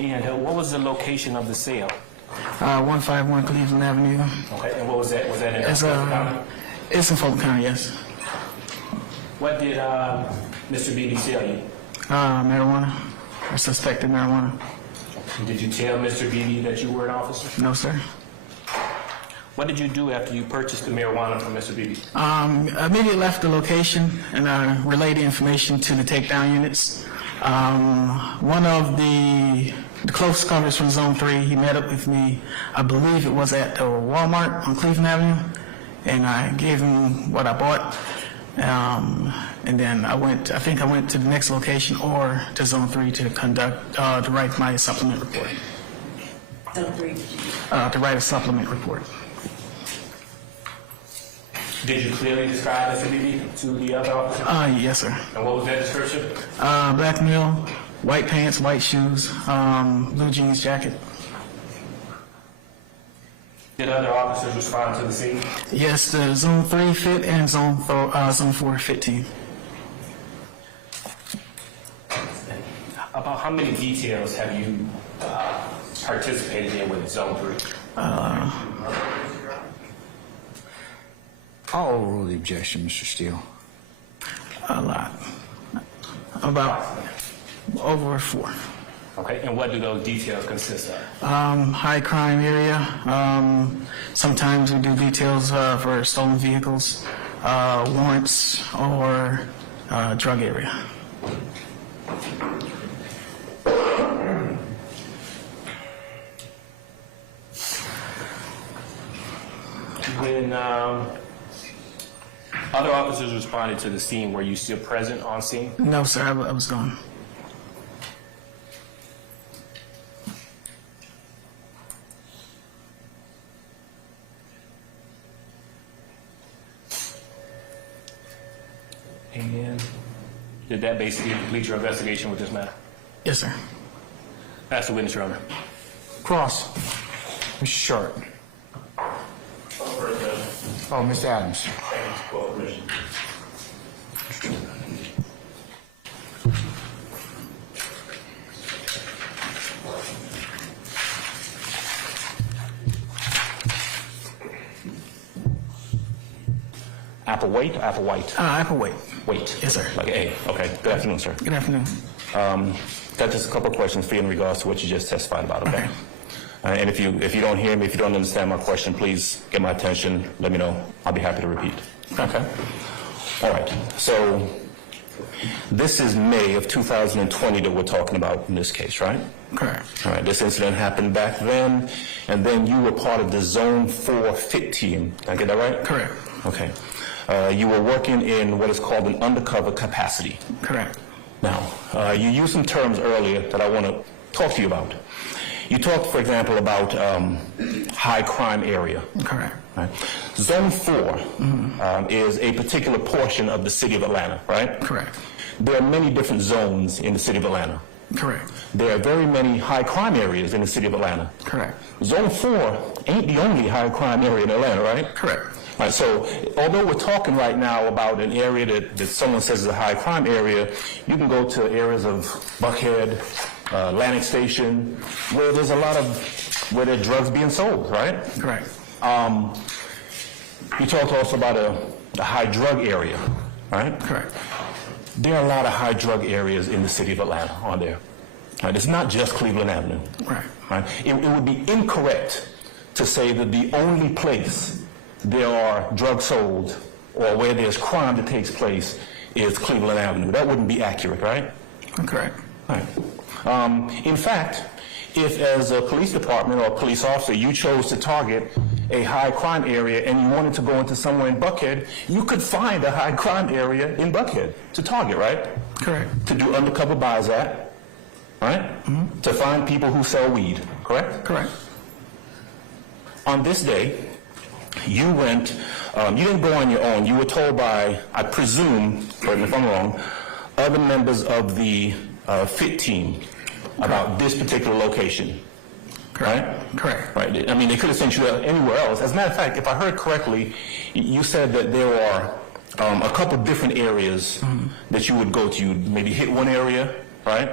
And what was the location of the sale? 151 Cleveland Avenue. Okay, and what was that? Was that in It's Fulton County? It's in Fulton County, yes. What did Mr. Beebe sell you? Marijuana, or suspected marijuana. Did you tell Mr. Beebe that you were an officer? No, sir. What did you do after you purchased the marijuana from Mr. Beebe? Immediately left the location and relayed the information to the takedown units. One of the close coverage from Zone 3, he met up with me, I believe it was at the Walmart on Cleveland Avenue, and I gave him what I bought. And then I went to the next location or to Zone 3 to to write my supplement report. Zone 3. To write a supplement report. Did you clearly describe Mr. Beebe to the other officer? Yes, sir. And what was that description? Black male, white pants, white shoes, blue jeans jacket. Did other officers respond to the scene? Yes, the Zone 3 fit and Zone 4 fit team. About how many details have you participated in with Zone 3? I'll overrule the objection, Mr. Steele. A lot. About over 4. Okay, and what do those details consist of? High crime area. Sometimes we do details for stolen vehicles, warrants, or drug area. When other officers responded to the scene, were you still present on scene? No, sir, I was gone. And did that basically complete your investigation with this matter? Yes, sir. That's the witness, Your Honor. Cross. Mr. Sharp. Oh, Mr. Adams. Applewhite or Applewhite? Applewhite. Wait. Yes, sir. Like A. Okay. Good afternoon, sir. Good afternoon. Got just a couple of questions for you in regards to what you just testified about, okay? And if you don't hear me, if you don't understand my question, please get my attention. Let me know. I'll be happy to repeat. Okay? All right. So this is May of 2020 that we're talking about in this case, right? Correct. All right. This incident happened back then, and then you were part of the Zone 4 fit team. Did I get that right? Correct. Okay. You were working in what is called an undercover capacity. Correct. Now, you used some terms earlier that I want to talk to you about. You talked, for example, about high crime area. Correct. Right? Zone 4 is a particular portion of the city of Atlanta, right? Correct. There are many different zones in the city of Atlanta. Correct. There are very many high crime areas in the city of Atlanta. Correct. Zone 4 ain't the only high crime area in Atlanta, right? Correct. Right, so although we're talking right now about an area that someone says is a high crime area, you can go to areas of Buckhead, Atlantic Station, where there's a lot of, where there are drugs being sold, right? Correct. You talked also about a high drug area, right? Correct. There are a lot of high drug areas in the city of Atlanta, aren't there? Right, it's not just Cleveland Avenue. Right. Right? It would be incorrect to say that the only place there are drugs sold or where there's crime that takes place is Cleveland Avenue. That wouldn't be accurate, right? Correct. Right. In fact, if as a police department or a police officer you chose to target a high crime area and you wanted to go into somewhere in Buckhead, you could find a high crime area in Buckhead to target, right? Correct. To do undercover buys at, right? To find people who sell weed, correct? Correct. On this day, you went, you didn't go on your own. You were told by, I presume, correct me if I'm wrong, other members of the FIT team about this particular location, right? Correct. Right. I mean, they could have sent you anywhere else. As a matter of fact, if I heard correctly, you said that there are a couple different areas that you would go to. You'd maybe hit one area, right?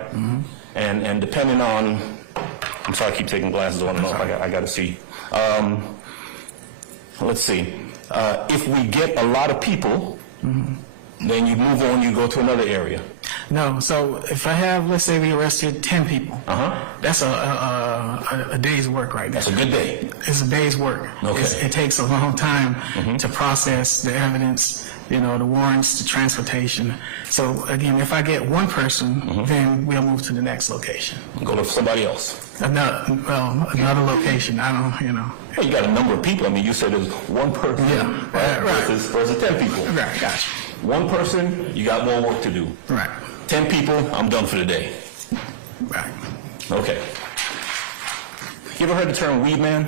And depending on, I'm sorry, I keep taking glasses on and off. I got to see. Let's see. If we get a lot of people, then you move on, you go to another area. No, so if I have, let's say we arrested 10 people, that's a day's work right there. That's a good day. It's a day's work. Okay. It takes a long time to process the evidence, the warrants, the transportation. So again, if I get one person, then we'll move to the next location. Go to somebody else. Another location. I don't, Well, you got a number of people. I mean, you said there's one person right. versus 10 people. Right, gotcha. One person, you got more work to do. Right. 10 people, I'm done for the day. Right. Okay. You ever heard the term weed man?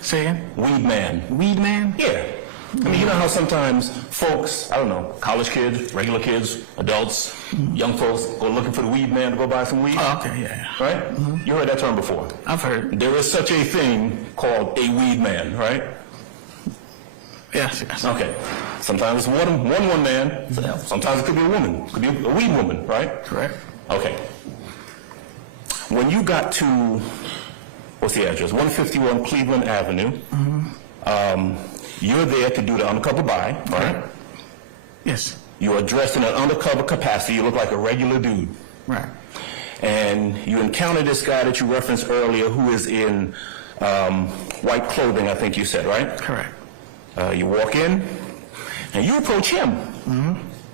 Say again? Weed man. Weed man? Yeah. I mean, you know how sometimes folks, I don't know, college kids, regular kids, adults, young folks go looking for the weed man to go buy some weed? Oh, okay, yeah. Right? You heard that term before. I've heard. There is such a thing called a weed man, right? Yes. Okay. Sometimes it's one man. Sometimes it could be a woman. It could be a weed woman, right? Correct. Okay. When you got to, what's the address? 151 Cleveland Avenue. You're there to do the undercover buy, right? Yes. You are dressed in an undercover capacity. You look like a regular dude. Right. And you encounter this guy that you referenced earlier who is in white clothing, I think you said, right? Correct. You walk in, and you approach him,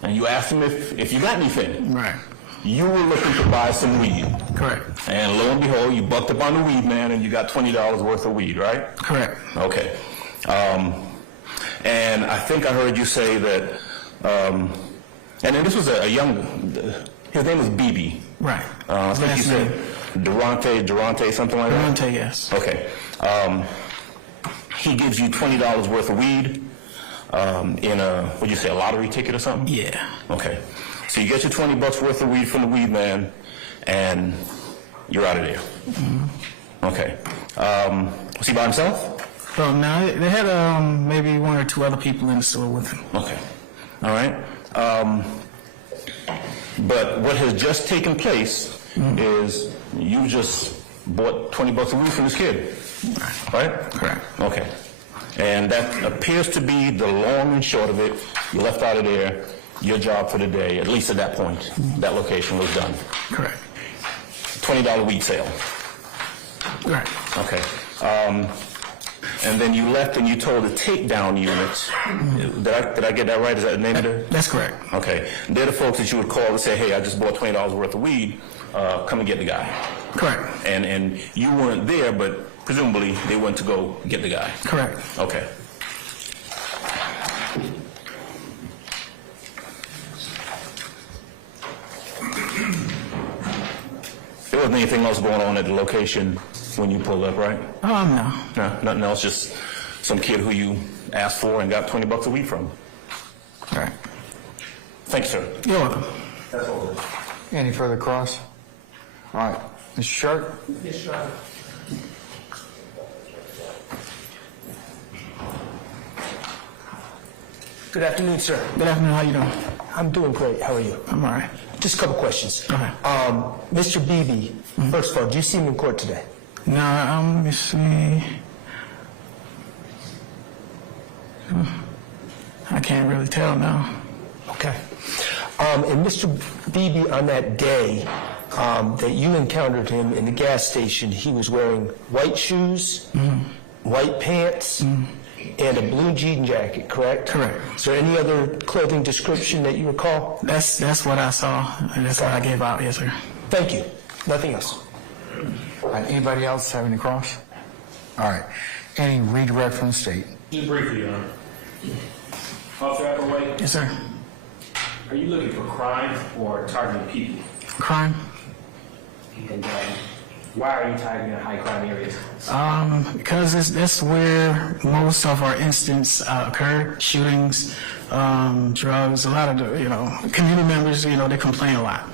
and you ask him if you got anything. Right. You were looking to buy some weed. Correct. And lo and behold, you bucked up on the weed man, and you got $20 worth of weed, right? Correct. Okay. And I think I heard you say that, and then this was a young, his name was BB. Right. I think you said Durante, something like that? Durante, yes. Okay. He gives you $20 worth of weed in a, what'd you say, a lottery ticket or something? Yeah. Okay. So you get your $20 worth of weed from the weed man, and you're out of there. Okay. Was he by himself? Well, no, they had maybe one or two other people in the store with him. Okay. All right. But what has just taken place is you just bought $20 of weed from this kid, right? Correct. Okay. And that appears to be the long and short of it. You left out of there. Your job for the day, at least at that point, that location was done. Correct. $20 weed sale. Right. Okay. And then you left and you told the takedown unit. Did I get that right? Is that the name of it? That's correct. Okay. They're the folks that you would call and say, hey, I just bought $20 worth of weed. Come and get the guy. Correct. And you weren't there, but presumably they went to go get the guy. Correct. Okay. There wasn't anything else going on at the location when you pulled up, right? No. No, nothing else, just some kid who you asked for and got $20 of weed from. All right. Thanks, sir. You're welcome. That's all. Any further cross? All right. Mr. Sharp? Yes, Your Honor. Good afternoon, sir. Good afternoon. How you doing? I'm doing great. How are you? I'm all right. Just a couple questions. Okay. Mr. Beebe, first of all, do you see him in court today? No, let me see. I can't really tell now. Okay. And Mr. Beebe, on that day that you encountered him in the gas station, he was wearing white shoes white pants, and a blue jean jacket, correct? Correct. Is there any other clothing description that you recall? That's what I saw, and that's what I gave out. Yes, sir. Thank you. Nothing else. All right, anybody else have any cross? All right. Any redirect from the state? Just briefly, Your Honor. Officer Applewhite, Yes, sir. are you looking for crime or targeting people? Crime. And why are you targeting high crime areas? Because that's where most of our incidents occur. Shootings, drugs. A lot of the community members. They complain a lot.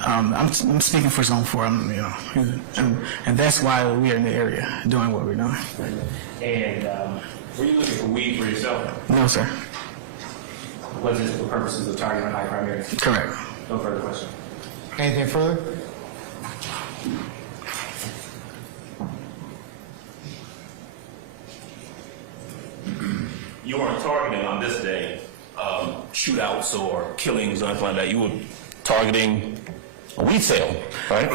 I'm speaking for Zone 4. And that's why we're in the area doing what we're doing. And were you looking for weed for yourself? No, sir. Was this for purposes of targeting high crime areas? Correct. No further questions. Anything further? You weren't targeting on this day shootouts or killings or anything like that. You were targeting a weed sale, right?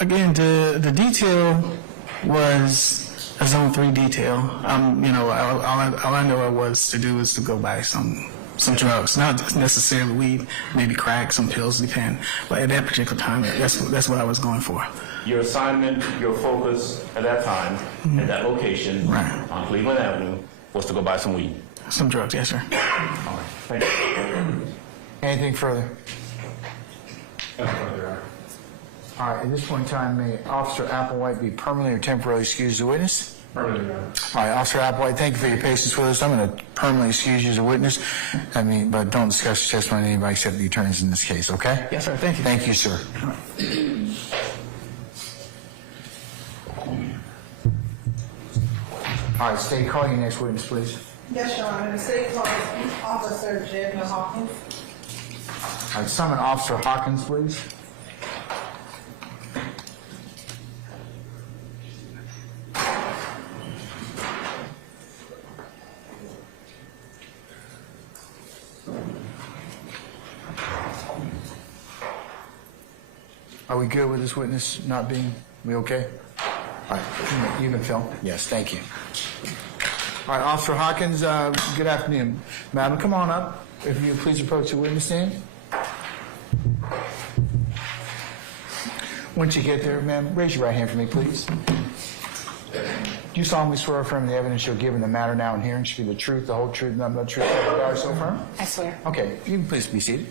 Again, the detail was a Zone 3 detail. All I know was to do is to go buy some drugs, not necessarily weed, maybe crack, some pills, depend. But at that particular time, that's what I was going for. Your assignment, your focus at that time, at that location on Cleveland Avenue, was to go buy some weed. Some drugs, yes, sir. All right, thank you. Anything further? Nothing further, Your Honor. All right, at this point in time, may Officer Applewhite be permanently or temporarily excused as a witness? Permanently, Your Honor. All right, Officer Applewhite, thank you for your patience with us. I'm going to permanently excuse you as a witness. But don't discuss your testimony with anybody except the attorneys in this case, okay? Yes, sir. Thank you. Thank you, sir. All right, State, call your next witness, please. Yes, Your Honor. The state calls Officer Jedna Hawkins. All right, summon Officer Hawkins, please. Are we good with this witness not being, we okay? All right, you can film. Yes, thank you. All right, Officer Hawkins, good afternoon. Madam, come on up. If you please approach the witness stand. Once you get there, ma'am, raise your right hand for me, please. Do you solemnly swear or affirm the evidence you'll give in the matter now and hearing should be the truth, the whole truth, nothing but the truth, so help you God, so affirm? I swear. Okay, you can please be seated.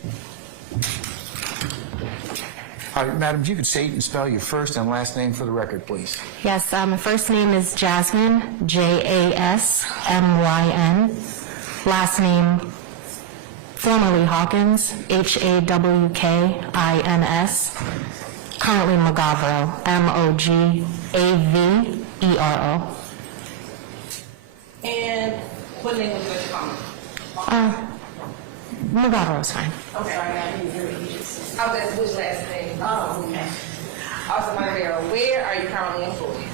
All right, madam, if you could state and spell your first and last name for the record, please. Yes, my first name is Jasmine, Jasmyn. Last name, formerly Hawkins, Hawkins. Currently Magavero, Mogavero. And what name was your comment? Magavero's fine. Okay. I was asking which last name. Oh, okay. Also, Magavero, where are you currently employed?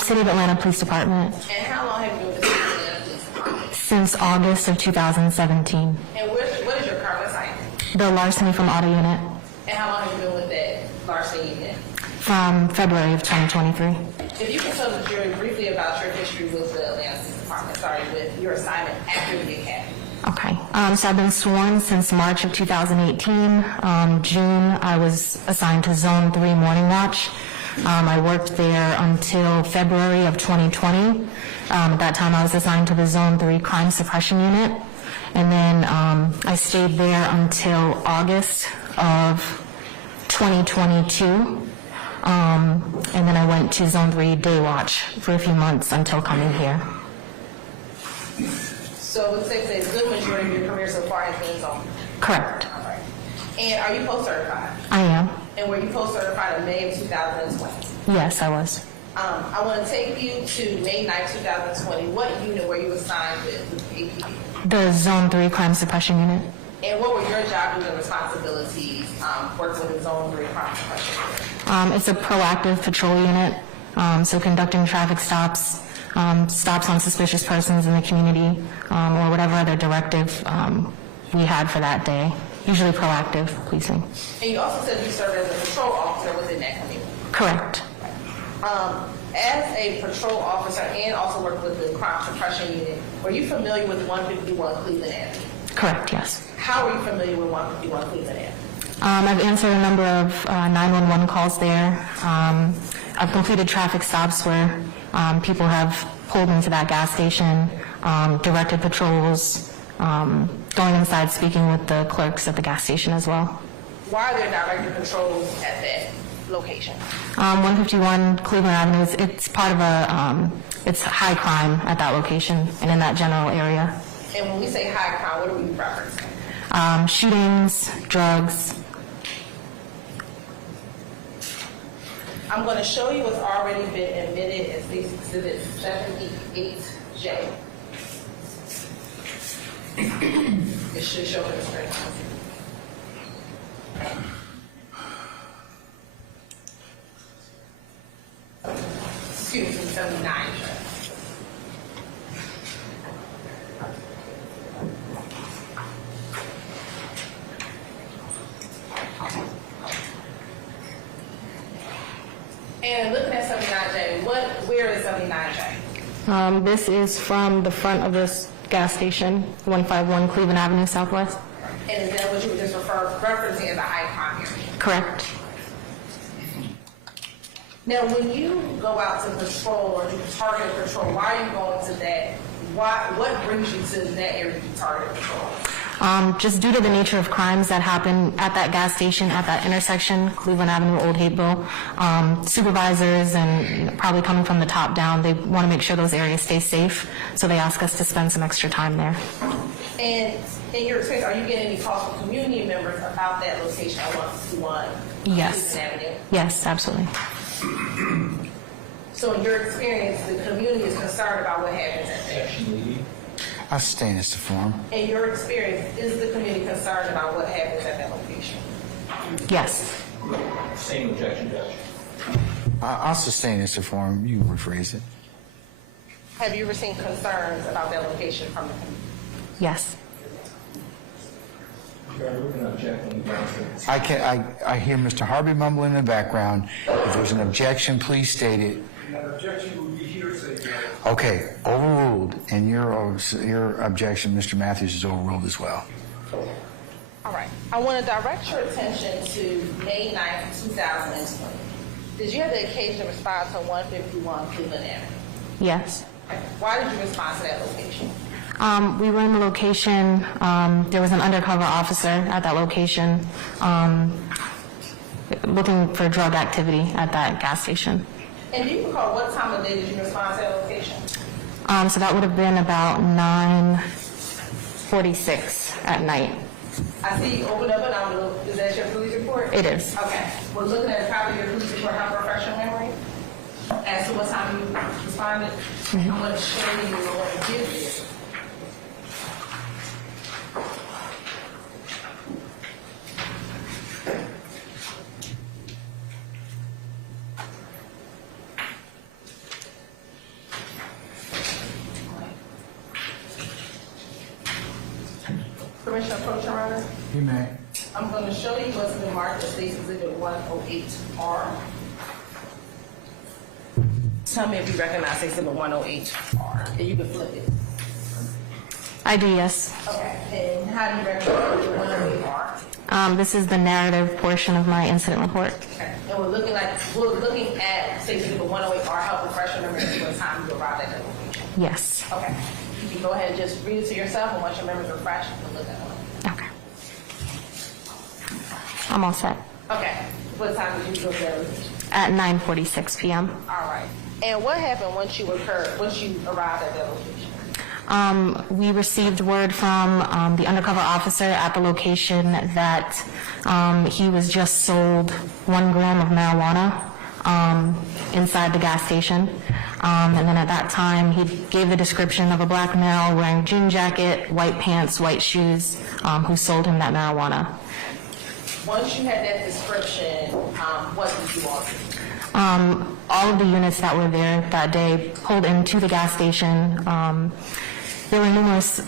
City of Atlanta Police Department. And how long have you been with the City of Atlanta Police Department? Since August of 2017. And what is your current assignment? The larceny from auto unit. And how long have you been with that larceny unit? From February of 2023. If you can tell the jury briefly about your history with the Atlanta Police Department, with your assignment after the academy. Okay. So I've been sworn since March of 2018. June, I was assigned to Zone 3 Morning Watch. I worked there until February of 2020. At that time, I was assigned to the Zone 3 Crime Suppression Unit. And then I stayed there until August of 2022. And then I went to Zone 3 Day Watch for a few months until coming here. So it's safe to say the good majority of your career so far has been Zone 3. Correct. All right. And are you post-certified? I am. And were you post-certified in May of 2020? Yes, I was. I want to take you to May 9, 2020. What unit were you assigned with APD? The Zone 3 Crime Suppression Unit. And what were your job duties and responsibilities working with the Zone 3 Crime Suppression Unit? It's a proactive patrol unit, so conducting traffic stops, stops on suspicious persons in the community, or whatever other directive we had for that day. Usually proactive policing. And you also said you served as a patrol officer within that community. Correct. As a patrol officer and also work with the crime suppression unit, were you familiar with 151 Cleveland Avenue? Correct, yes. How are you familiar with 151 Cleveland Avenue? I've answered a number of 911 calls there. I've completed traffic stops where people have pulled into that gas station, directed patrols, going inside speaking with the clerks at the gas station as well. Why are there directed patrols at that location? 151 Cleveland Avenue, it's part of it's high crime at that location and in that general area. And when we say high crime, what are we referencing? Shootings, drugs. I'm going to show you what's already been admitted as State's Exhibit 78J. It should show the screen. Excuse me, 79J. And looking at 79J, where is 79J? This is from the front of this gas station, 151 Cleveland Avenue Southwest. And is that what you were just referencing as a high crime area? Correct. Now, when you go out to patrol or you target patrol, why are you going to that? What brings you to that area to target patrol? Just due to the nature of crimes that happen at that gas station, at that intersection, Cleveland Avenue, Old Hapeville, supervisors and probably coming from the top down, they want to make sure those areas stay safe, so they ask us to spend some extra time there. And in your experience, are you getting any calls from community members about that location at 151 Yes. Cleveland Avenue? Yes, absolutely. So in your experience, the community is concerned about what happens at there? I sustain this to form. In your experience, is the community concerned about what happens at that location? Yes. Same objection, Judge. I'll sustain this to form. You can rephrase it. Have you ever seen concerns about that location from the community? Yes. I hear Mr. Harvey mumbling in the background. If there's an objection, please state it. That objection will be hearsay. Okay, overruled, and your objection, Mr. Matthews, is overruled as well. All right. I want to direct your attention to May 9th, 2020. Did you have the occasion to respond to 151 Cleveland Avenue? Yes. Why did you respond to that location? We were in the location, there was an undercover officer at that location looking for drug activity at that gas station. And do you recall what time of day did you respond to that location? So that would have been about 9:46 at night. I see you opened up an envelope. Is that your police report? It is. Okay. We're looking at a copy of your police report. Have a refresh your memory as to what time you responded. I'm going to show you what it gives you. Commissioner Approach, Your Honor. You may. I'm going to show you what's been marked as State's Exhibit 108R. Tell me if you recognize Exhibit 108R, and you can flip it. I do, yes. Okay, and how do you recognize the 108R? This is the narrative portion of my incident report. Okay, and we're looking at State's Exhibit 108R, help refresh your memory of what time you arrived at that location. Yes. Okay, you can go ahead and just read it to yourself, and once your memories refresh, you can look at it. Okay. I'm all set. Okay, what time did you go there? At 9:46 p.m. All right. And what happened once you arrived at that location? We received word from the undercover officer at the location that he was just sold 1 gram of marijuana inside the gas station. And then at that time, he gave the description of a black male wearing jean jacket, white pants, white shoes, who sold him that marijuana. Once you had that description, what did you all do? All of the units that were there that day pulled into the gas station. There were numerous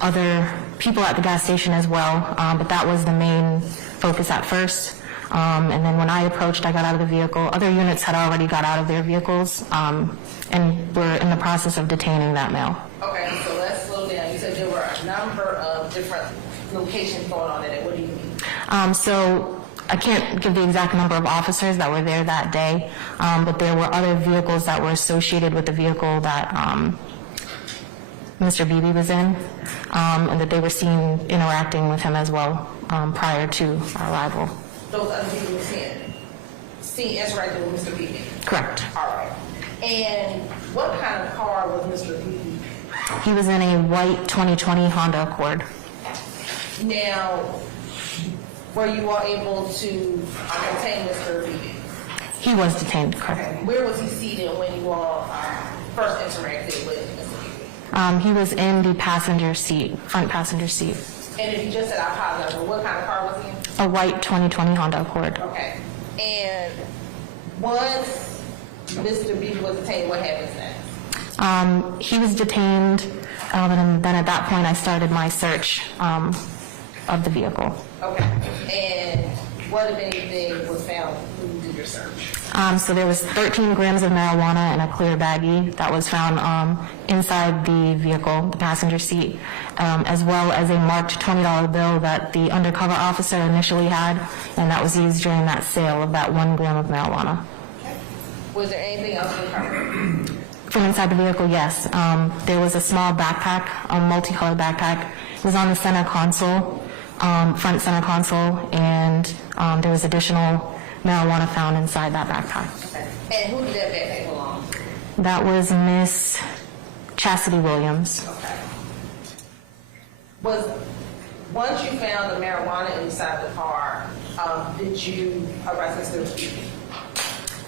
other people at the gas station as well, but that was the main focus at first. And then when I approached, I got out of the vehicle. Other units had already got out of their vehicles, and were in the process of detaining that male. Okay, so let's slow down. You said there were a number of different locations going on in it. What do you mean? So I can't give the exact number of officers that were there that day, but there were other vehicles that were associated with the vehicle that Mr. Beebe was in, and that they were seen interacting with him as well prior to our arrival. Those other people were seen interacting with Mr. Beebe? Correct. All right. And what kind of car was Mr. Beebe? He was in a white 2020 Honda Accord. Now, were you all able to contain Mr. Beebe? He was detained, correct. Okay. Where was he seated when you all first interacted with Mr. Beebe? He was in the passenger seat, front passenger seat. And if you just said, I apologize, but what kind of car was he in? A white 2020 Honda Accord. Okay. And once Mr. Beebe was detained, what happens next? He was detained, and then at that point I started my search of the vehicle. Okay. And what, if anything, was found when you did your search? So there was 13 grams of marijuana in a clear baggie that was found inside the vehicle, the passenger seat, as well as a marked $20 bill that the undercover officer initially had, and that was used during that sale of that 1 gram of marijuana. Okay. Was there anything else recovered? From inside the vehicle, yes. There was a small backpack, a multicolored backpack. It was on the center console, front center console, and there was additional marijuana found inside that backpack. Okay. And who did that backpack belong to? That was Miss Chastity Williams. Okay. Once you found the marijuana inside the car, did you arrest Mr. Beebe?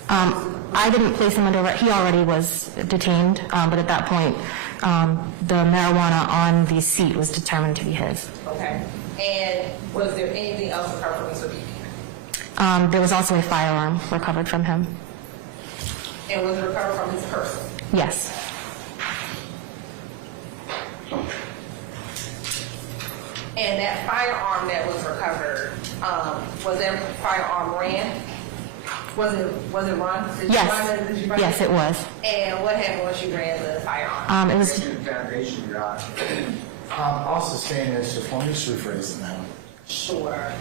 I didn't place him under arrest. He already was detained, but at that point, the marijuana on the seat was determined to be his. Okay. And was there anything else recovered from Mr. Beebe? There was also a firearm recovered from him. And was it recovered from his person? Yes. And that firearm that was recovered, was that firearm ran? Was it run? Did you Yes. run it? Did you run Yes, it was. And what happened once you ran the firearm? It was. Foundation, Your Honor. Also saying this, just want me to rephrase it now. Sure.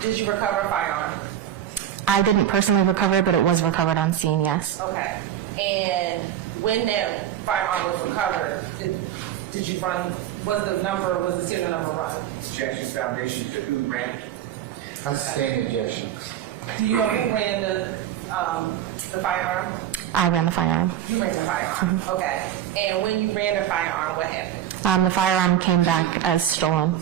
Did you recover a firearm? I didn't personally recover it, but it was recovered on scene, yes. Okay. And when that firearm was recovered, did you run, was the serial number run? Objection, Foundation, who ran it? I sustain the objection. Do you know who ran the firearm? I ran the firearm. You ran the firearm. Okay. And when you ran the firearm, what happened? The firearm came back as stolen.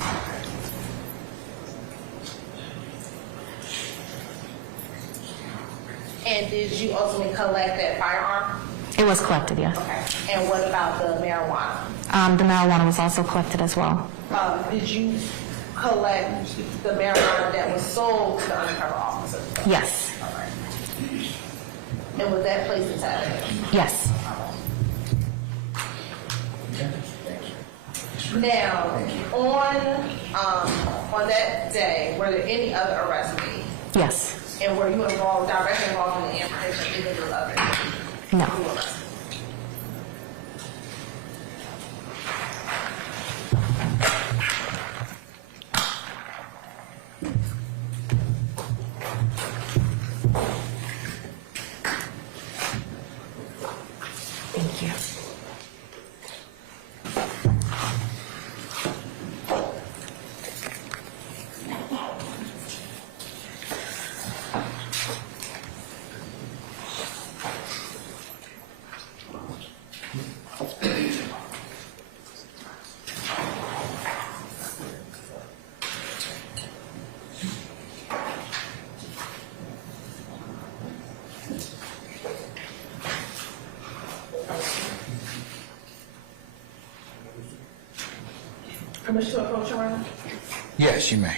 And did you ultimately collect that firearm? It was collected, yes. Okay. And what about the marijuana? The marijuana was also collected as well. Did you collect the marijuana that was sold to the undercover officer? Yes. All right. And was that placed inside of him? Yes. Now, on that day, were there any other arrests made? Yes. And were you directly involved in the apprehension of any of those others? No. Who were arrested? Thank you. Permission to approach, Your Honor? Yes, you may.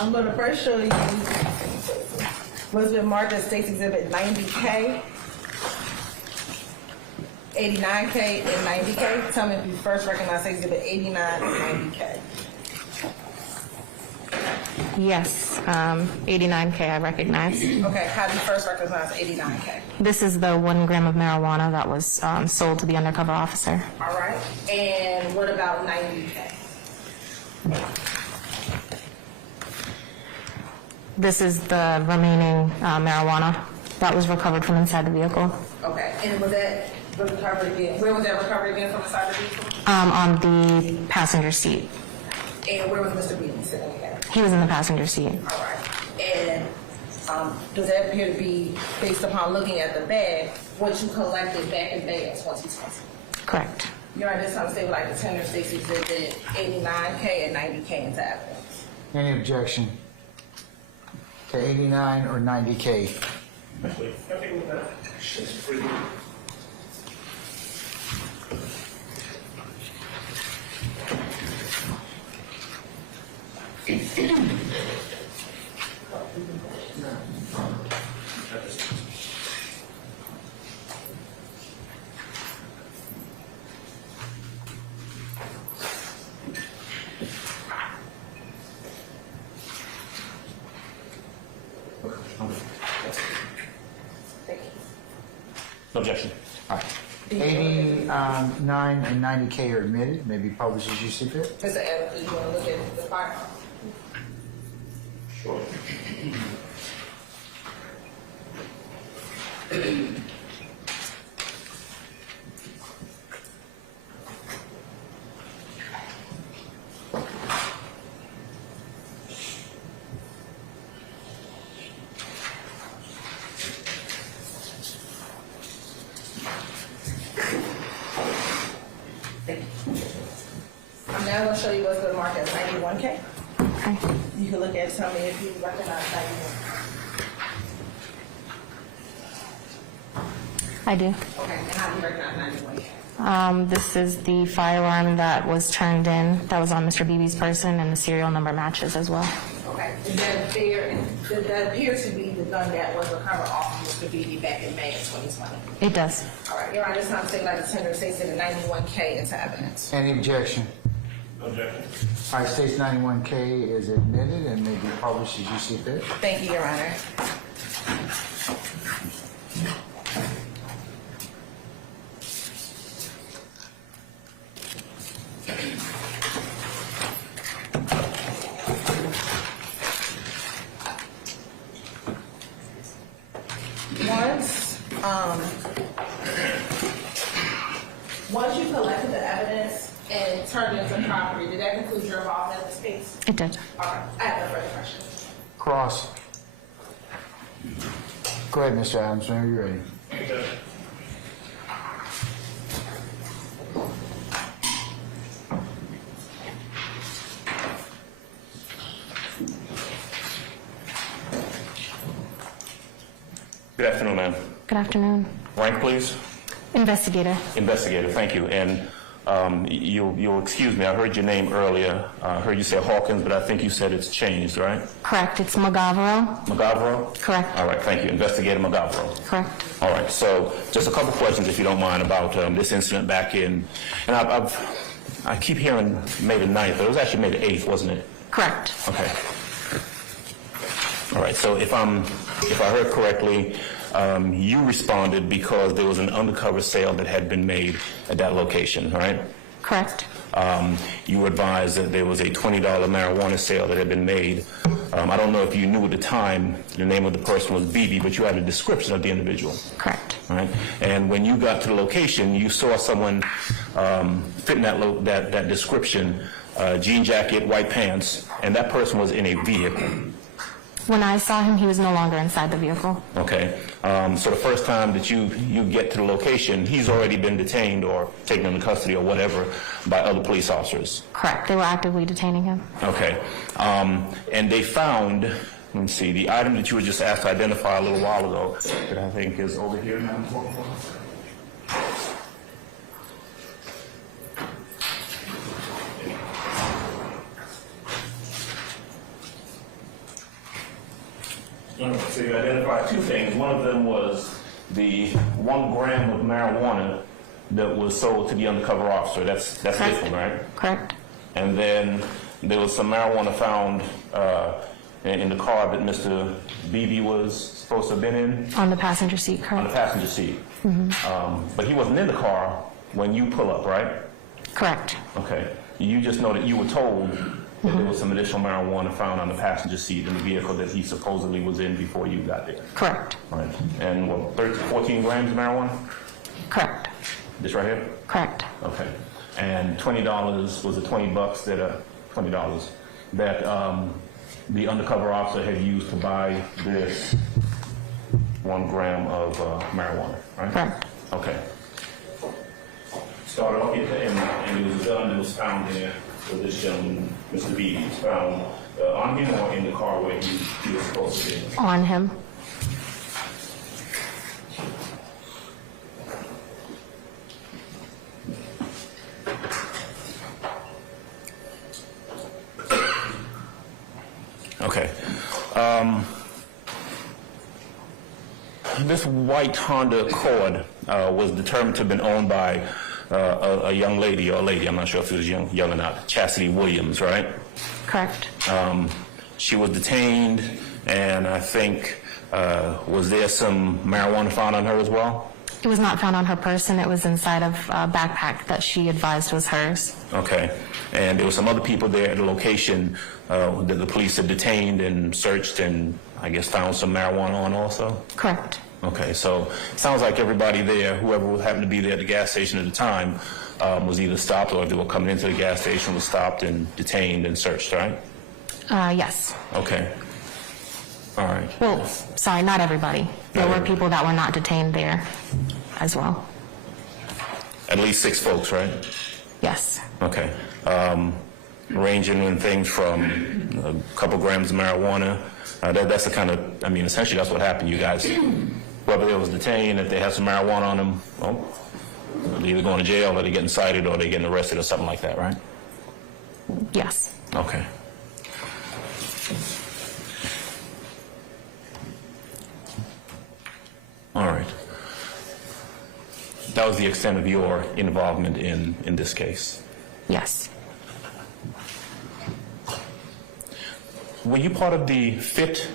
I'm going to first show you what's been marked as State's Exhibit 90K, 89K, and 90K. Tell me if you first recognize State's Exhibit 89 and 90K. Yes, 89K I recognize. Okay, how do you first recognize 89K? This is the 1 gram of marijuana that was sold to the undercover officer. All right, and what about 90K? This is the remaining marijuana that was recovered from inside the vehicle. Okay, and was that recovered again? Where was that recovered again from inside the vehicle? On the passenger seat. And where was Mr. Beaton sitting again? He was in the passenger seat. All right, and does that appear to be, based upon looking at the bag, what you collected back in May of 2020? Correct. You're right, this time say like the tender states exhibit 89K and 90K into evidence. Any objection to 89 or 90K? No objection. All right. 89 and 90K are admitted, may be published as you see fit. Mr. Adams, do you want to look at the firearm? Sure. I'm now going to show you what's going to mark as 91K. Okay. You can look at it, tell me if you recognize 91. I do. Okay, and how do you recognize 91K? This is the firearm that was turned in, that was on Mr. Beebe's person, and the serial number matches as well. Okay, that appears to be the gun that was recovered off of Mr. Beebe back in May of 2020. It does. All right, Your Honor, this time say like the tender states in the 91K into evidence. Any objection? No objection. All right, states 91K is admitted and may be published as you see fit. Thank you, Your Honor. Once you collected the evidence and turned it into property, did that conclude your involvement in this case? It did. All right, I have no further questions. Cross. Go ahead, Mr. Adams, whenever you're ready. Good afternoon, ma'am. Good afternoon. Rank, please. Investigator. Investigator, thank you. And you'll excuse me, I heard your name earlier. I heard you say Hawkins, but I think you said it's changed, right? Correct. It's Magavaro. Magavaro? Correct. All right, thank you. Investigator Magavaro. Correct. All right, so just a couple questions, if you don't mind, about this incident back in, and I keep hearing May the 9th, but it was actually May the 8th, wasn't it? Correct. Okay. All right, so if I heard correctly, you responded because there was an undercover sale that had been made at that location, right? Correct. You were advised that there was a $20 marijuana sale that had been made. I don't know if you knew at the time the name of the person was Bibi, but you had a description of the individual. Correct. Right? And when you got to the location, you saw someone fitting that description, jean jacket, white pants, and that person was in a vehicle. When I saw him, he was no longer inside the vehicle. Okay. So the first time that you get to the location, he's already been detained or taken into custody or whatever by other police officers. Correct. They were actively detaining him. Okay. And they found, let me see, the item that you were just asked to identify a little while ago that I think is over here now. So you identified two things. One of them was the 1 gram of marijuana that was sold to the undercover officer. That's this one, right? Correct. And then there was some marijuana found in the car that Mr. Beebe was supposed to have been in? On the passenger seat, On the correct? passenger seat. But he wasn't in the car when you pull up, right? Correct. Okay. You just know that you were told that there was some additional marijuana found on the passenger seat in the vehicle that he supposedly was in before you got there. Correct. Right. And what, 14 grams of marijuana? Correct. This right here? Correct. Okay. And $20, was it $20 that, $20 that the undercover officer had used to buy this 1 gram of marijuana, right? Correct. Okay. Started off, and it was a gun that was found there for this gentleman, Mr. Beebe. It was found on him or in the car where he was supposed to be? On him. Okay. This white Honda Accord was determined to have been owned by a young lady, or a lady, I'm not sure if it was young or not, Chastity Williams, right? Correct. She was detained, and I think, was there some marijuana found on her as well? It was not found on her person. It was inside of a backpack that she advised was hers. Okay. And there were some other people there at the location that the police had detained and searched and I guess found some marijuana on also? Correct. Okay, so it sounds like everybody there, whoever happened to be there at the gas station at the time, was either stopped or if they were coming into the gas station was stopped and detained and searched, right? Yes. Okay. All right. Well, sorry, not everybody. There were people that were not detained there as well. At least 6 folks, right? Yes. Okay. Ranging in things from a couple grams of marijuana. That's the kind of, I mean, essentially that's what happened, you guys. Whoever there was detained, if they had some marijuana on them, well, they're either going to jail or they're getting cited or they're getting arrested or something like that, right? Yes. Okay. All right. That was the extent of your involvement in this case. Yes. Were you part of the FIT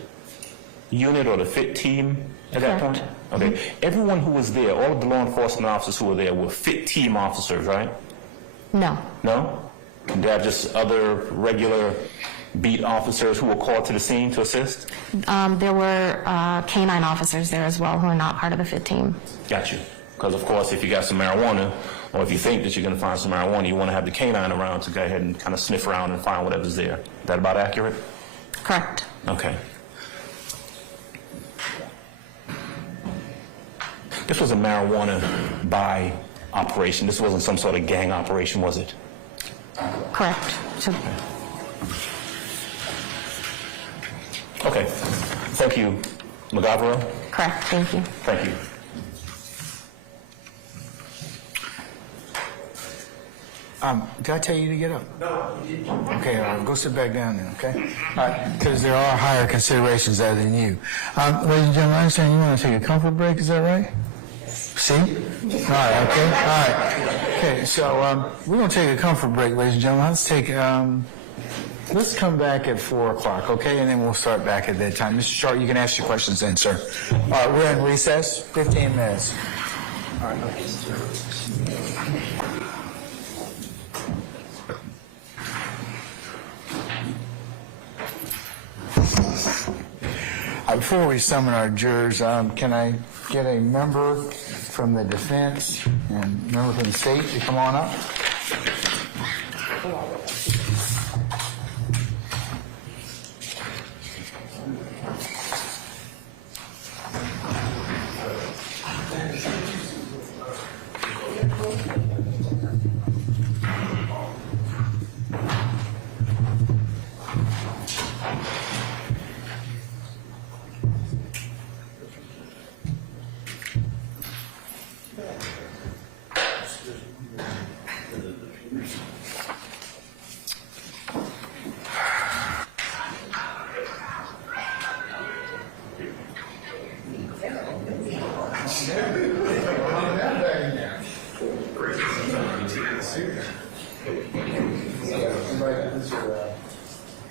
unit or the FIT team at that Correct. point? Okay. Everyone who was there, all of the law enforcement officers who were there were FIT team officers, right? No. No? They have just other regular beat officers who were called to the scene to assist? There were canine officers there as well who are not part of the FIT team. Got you. Because, of course, if you got some marijuana, or if you think that you're going to find some marijuana, you want to have the canine around to go ahead and kind of sniff around and find whatever's there. Is that about accurate? Correct. Okay. This was a marijuana buy operation. This wasn't some sort of gang operation, was it? Correct. So, Okay. Thank you, McGavero. correct. Thank you. Thank you. Did I tell you to get up? No, you didn't. Okay, all right, go sit back down then, okay? All right, because there are higher considerations other than you. Ladies and gentlemen, I understand you want to take a comfort break, is that right? See? All right, okay, all right. Okay, so we're going to take a comfort break, ladies and gentlemen. Let's come back at 4 o'clock, okay? And then we'll start back at that time. Mr. Sharp, you can ask your questions then, sir. All right, we're in recess, 15 minutes. All right. Before we summon our jurors, can I get a member from the defense and a member from the state to come on up?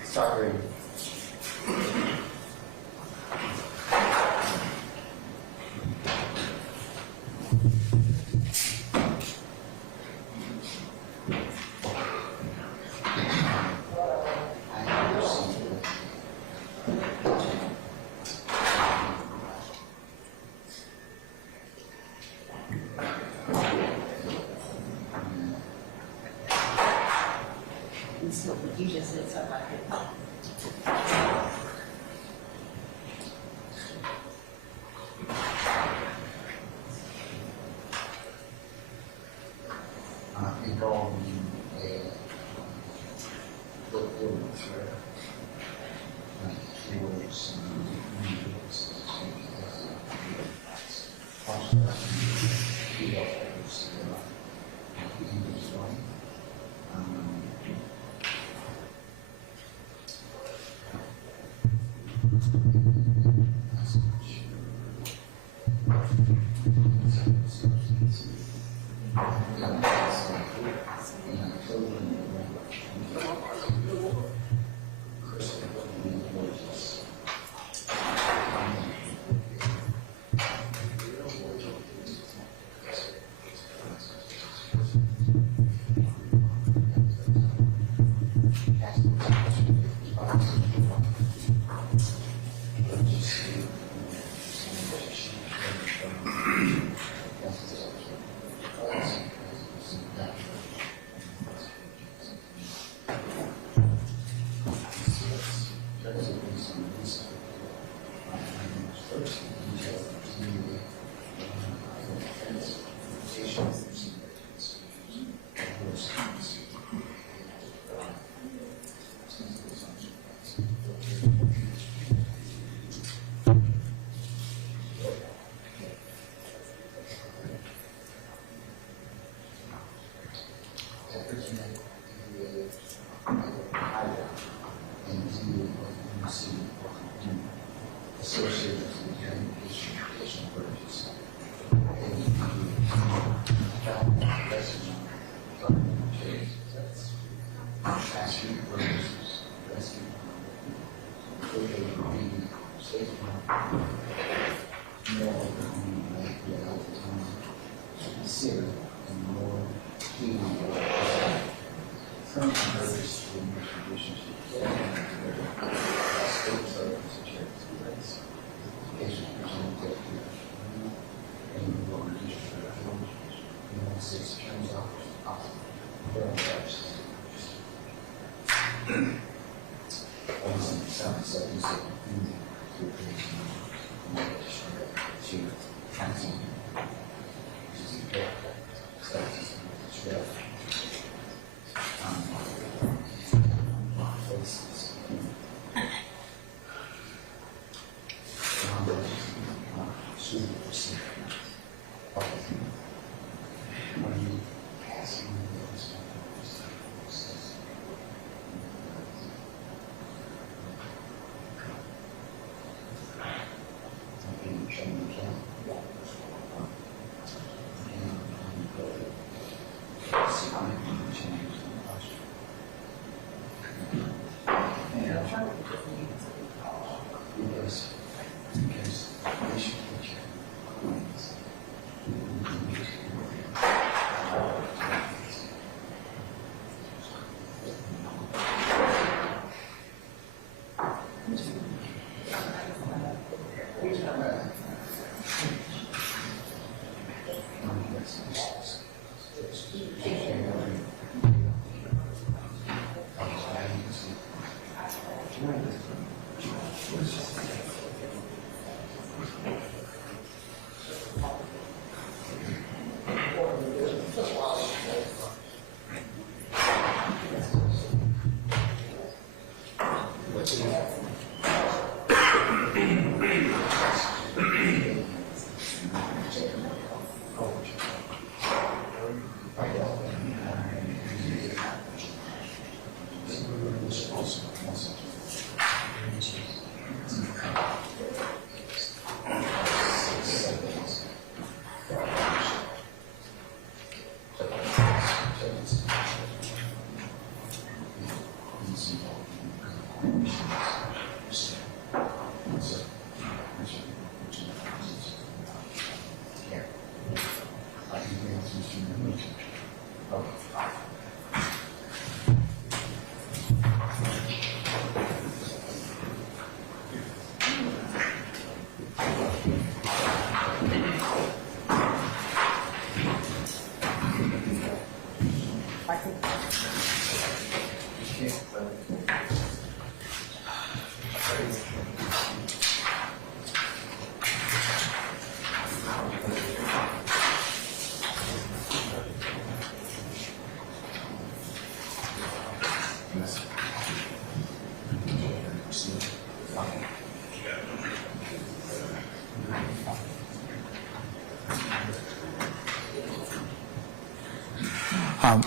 Sorry. You just said something like that. I think all the buildings were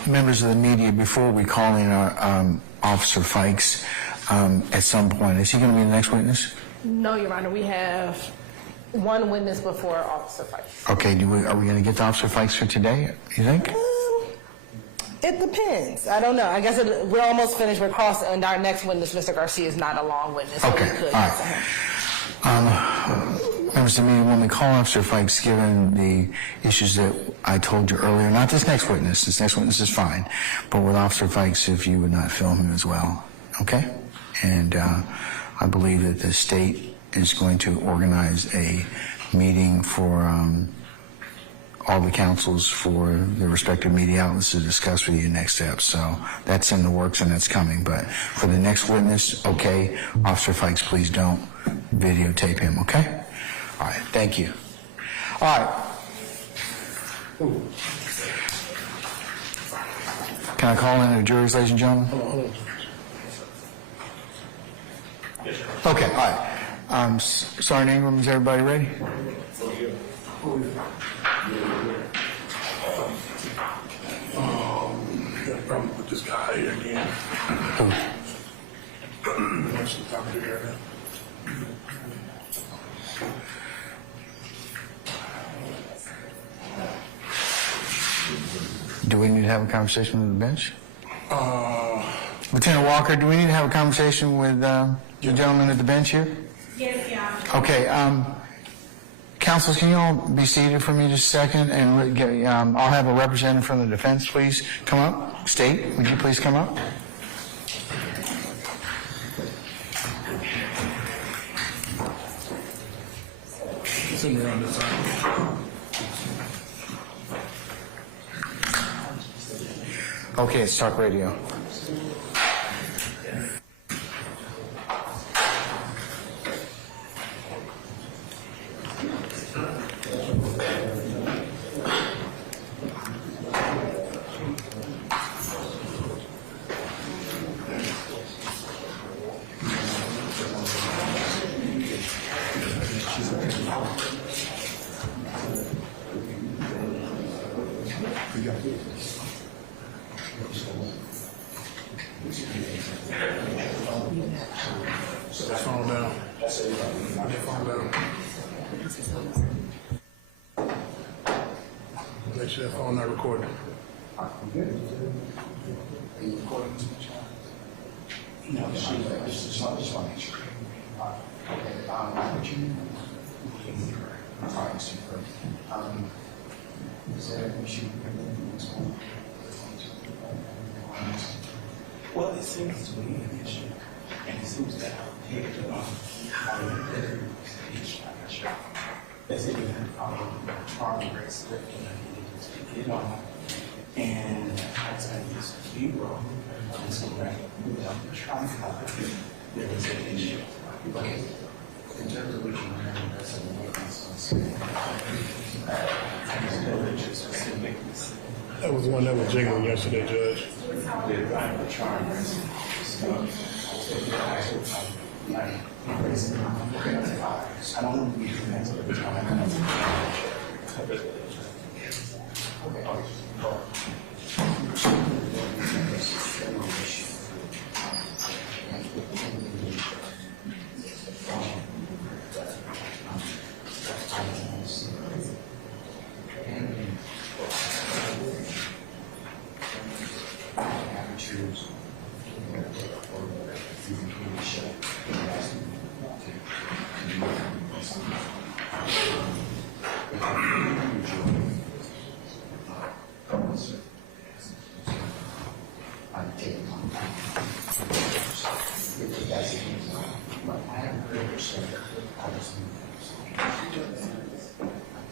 Members of the media, before we call in our Officer Fikes at some point, is he going to be the next witness? No, Your Honor, we have one witness before Officer Fikes. Okay, are we going to get to Officer Fikes for today, you think? It depends. I don't know. I guess we're almost finished with cross, and our next witness, Mr. Garcia, is not a long witness. So Okay, we could all right. Members of the media, when we call Officer Fikes, given the issues that I told you earlier, not this next witness is fine, but with Officer Fikes, if you would not film him as well, okay? And I believe that the state is going to organize a meeting for all the councils for the respective media outlets to discuss with you next steps. So that's in the works and that's coming. But for the next witness, okay, Officer Fikes, please don't videotape him, okay? All right, thank you. All right. Can I call in the juries, ladies and gentlemen? Okay, all right. Sergeant Ingram, is everybody ready? Problem with this guy here again. What's the topic here? Do we need to have a conversation with the bench? Lieutenant Walker, do we need to have a conversation with the gentleman at the bench here? Yes, yeah. Okay, councilors, can you all be seated for me just a second? And I'll have a representative from the defense, please, come up. State, would you please come up? Send me around this time. Okay, it's talk radio. Set that phone down. Put that phone down. Make sure that phone not recording. No, just want to make sure. Well, it seems to be an issue, and it seems that I'll take it on how to as if you have farming rates that you get on, and as I use B-roll, and so without trying to there is an issue. In terms of what you learn, that's a That was the one that was jiggling yesterday, Judge. I don't want to be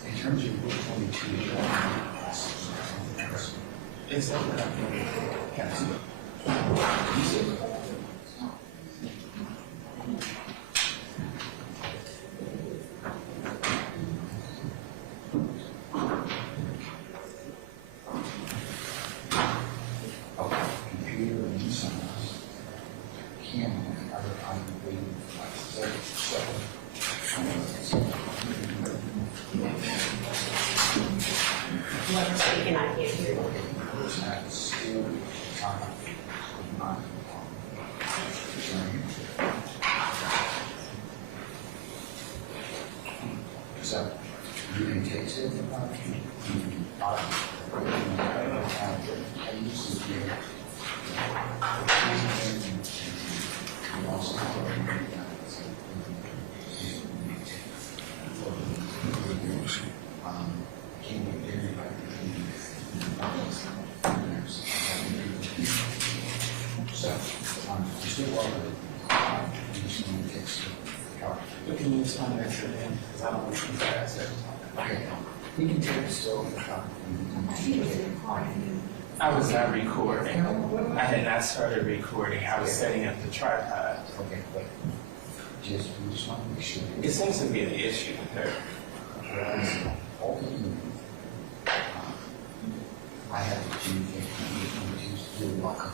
in terms of Rule 22, is that what computer and someone's camera and other unrelated devices. Whoever's speaking, I can't hear you. So, you can taste it. Can you respond to that, because I don't want to be fast every time. Okay. You can take it still. I was not recording. I had not started recording. I was setting up the tripod. Okay, wait. We just want to make sure. It seems to be an issue there. I have to communicate with you, welcome.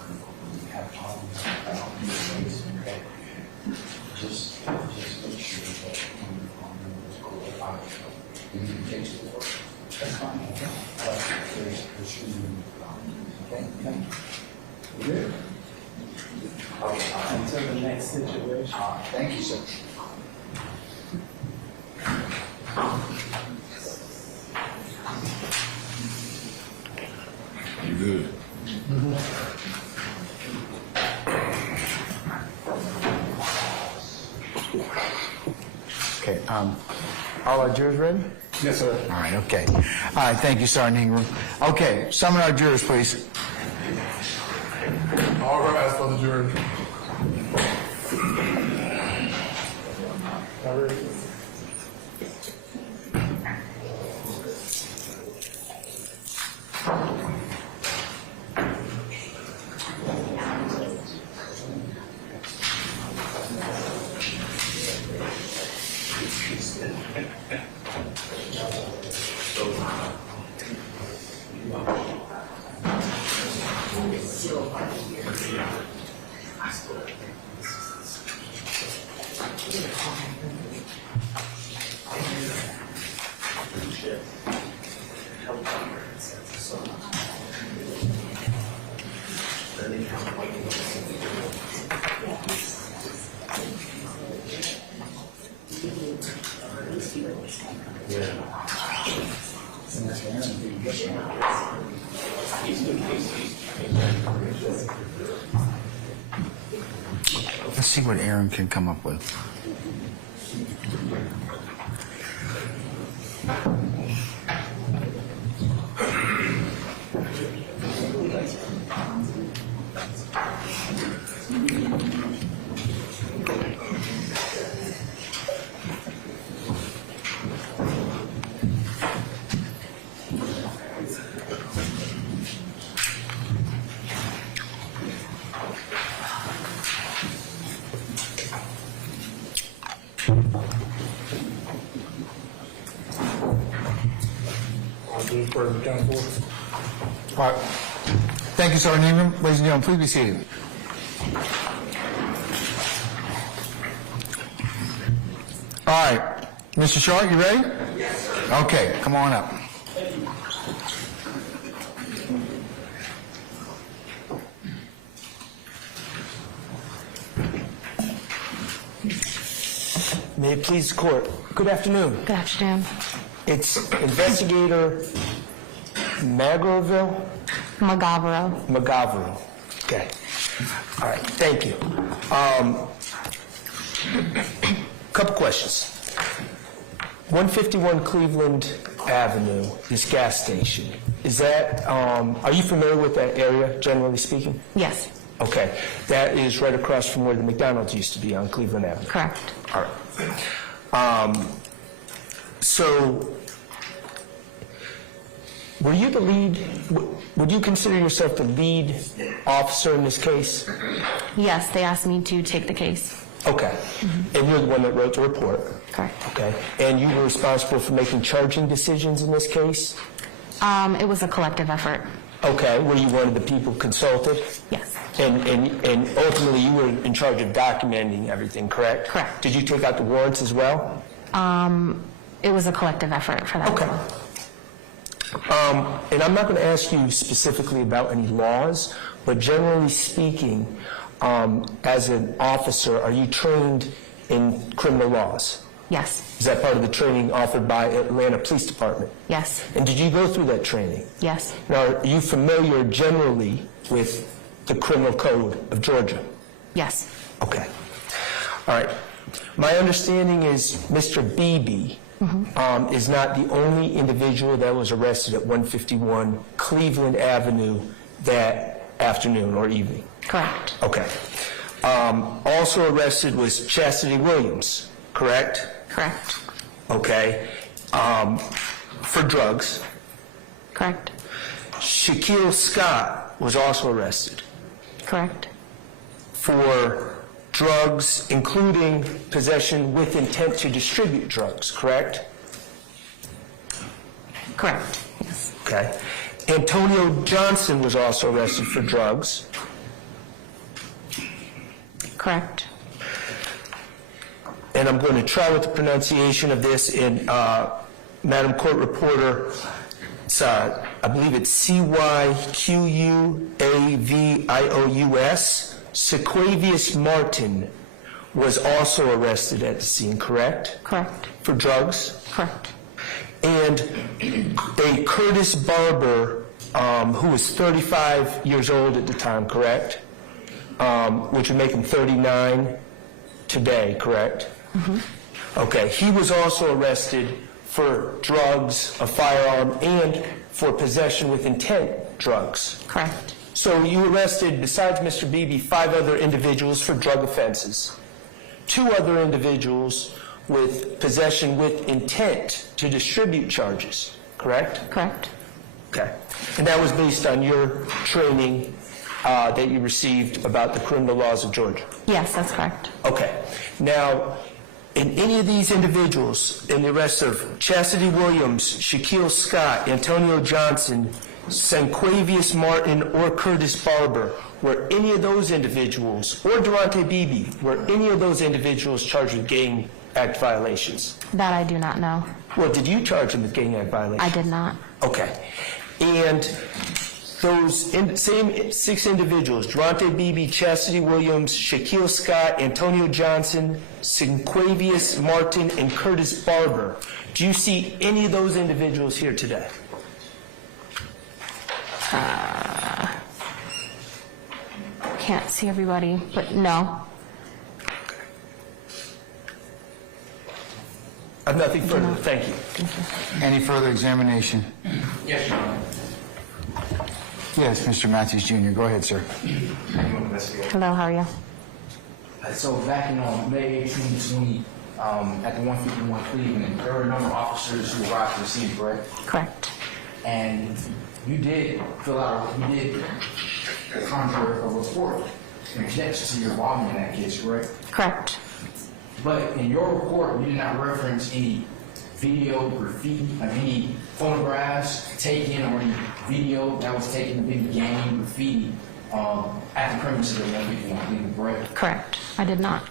We have problems about these things, okay? Just make sure that it's cool. You can take it. That's fine, okay? But there shouldn't be any problem, okay? Thank you. Good? Okay, Until the next situation. thank you, sir. You good? Okay, all our jurors ready? Yes, sir. All right, okay. All right, thank you, Sergeant Ingram. Okay, summon our jurors, please. All rise for the jury. All right. Let's see what Aaron can come up with. All right. Thank you, Sergeant Ingram. Ladies and gentlemen, please be seated. All right. Mr. Sharp, you ready? Yes, sir. Okay, come on up. May it please the court. Good afternoon. Good afternoon. It's Investigator Magraville? Magavaro. Okay. All right, thank you. Couple questions. 151 Cleveland Avenue, this gas station, is that, are you familiar with that area, generally speaking? Yes, Okay, that is right across from where the McDonald's used to be on Cleveland Avenue. correct. All right. So, were you the lead, would you consider yourself the lead officer in this case? Yes, they asked me to take the case. Okay. And you're the one that wrote the report? Correct. Okay. And you were responsible for making charging decisions in this case? It was a collective effort. Okay. Were you one of the people consulted? Yes. And ultimately you were in charge of documenting everything, correct? Correct. Did you take out the warrants as well? It was a collective effort for that. Okay. And I'm not going to ask you specifically about any laws, but generally speaking, as an officer, are you trained in criminal laws? Yes. Is that part of the training offered by Atlanta Police Department? Yes. And did you go through that training? Yes. Now, are you familiar generally with the criminal code of Georgia? Yes. Okay. All right. My understanding is Mr. Beebe is not the only individual that was arrested at 151 Cleveland Avenue that afternoon or evening. Correct. Okay. Also arrested was Chastity Williams, correct? Correct. Okay. For drugs. Correct. Shaquille Scott was also arrested. Correct. For drugs, including possession with intent to distribute drugs, correct? Correct. Yes. Okay. Antonio Johnson was also arrested for drugs. Correct. And I'm going to try with the pronunciation of this in Madam Court Reporter. It's, I believe it's Cyquavious. Sequavious Martin was also arrested at the scene, correct? Correct. For drugs? Correct. And a Curtis Barber, who was 35 years old at the time, correct? Which would make him 39 today, correct? Okay, he was also arrested for drugs, a firearm, and for possession with intent drugs. Correct. So you arrested, besides Mr. Beebe, 5 other individuals for drug offenses, 2 other individuals with possession with intent to distribute charges, correct? Correct. Okay. And that was based on your training that you received about the criminal laws of Georgia? Yes, that's correct. Okay. Now, in any of these individuals, in the arrests of Chastity Williams, Shaquille Scott, Antonio Johnson, Sanquavious Martin, or Curtis Barber, were any of those individuals, or Durante Beebe, were any of those individuals charged with Gang Act violations? That I do not know. Well, did you charge them with Gang Act violations? I did not. Okay. And those same 6 individuals, Durante Beebe, Chastity Williams, Shaquille Scott, Antonio Johnson, Sanquavious Martin, and Curtis Barber, do you see any of those individuals here today? Can't see everybody, but no. I have nothing further. Thank you. Any further examination? Yes, Your Honor. Yes, Mr. Matthews Jr., go ahead, sir. Hello, how are you? So back in May 18, 2020, at the 151 Cleveland, there were a number of officers who arrived to the scene, correct? Correct. And you did conjure a report in connection to your involvement in that case, correct? Correct. But in your report, you did not reference any video graffiti, any photographs taken or any video that was taken of any gang graffiti at the premises of the 151 Cleveland, correct? Correct. I did not.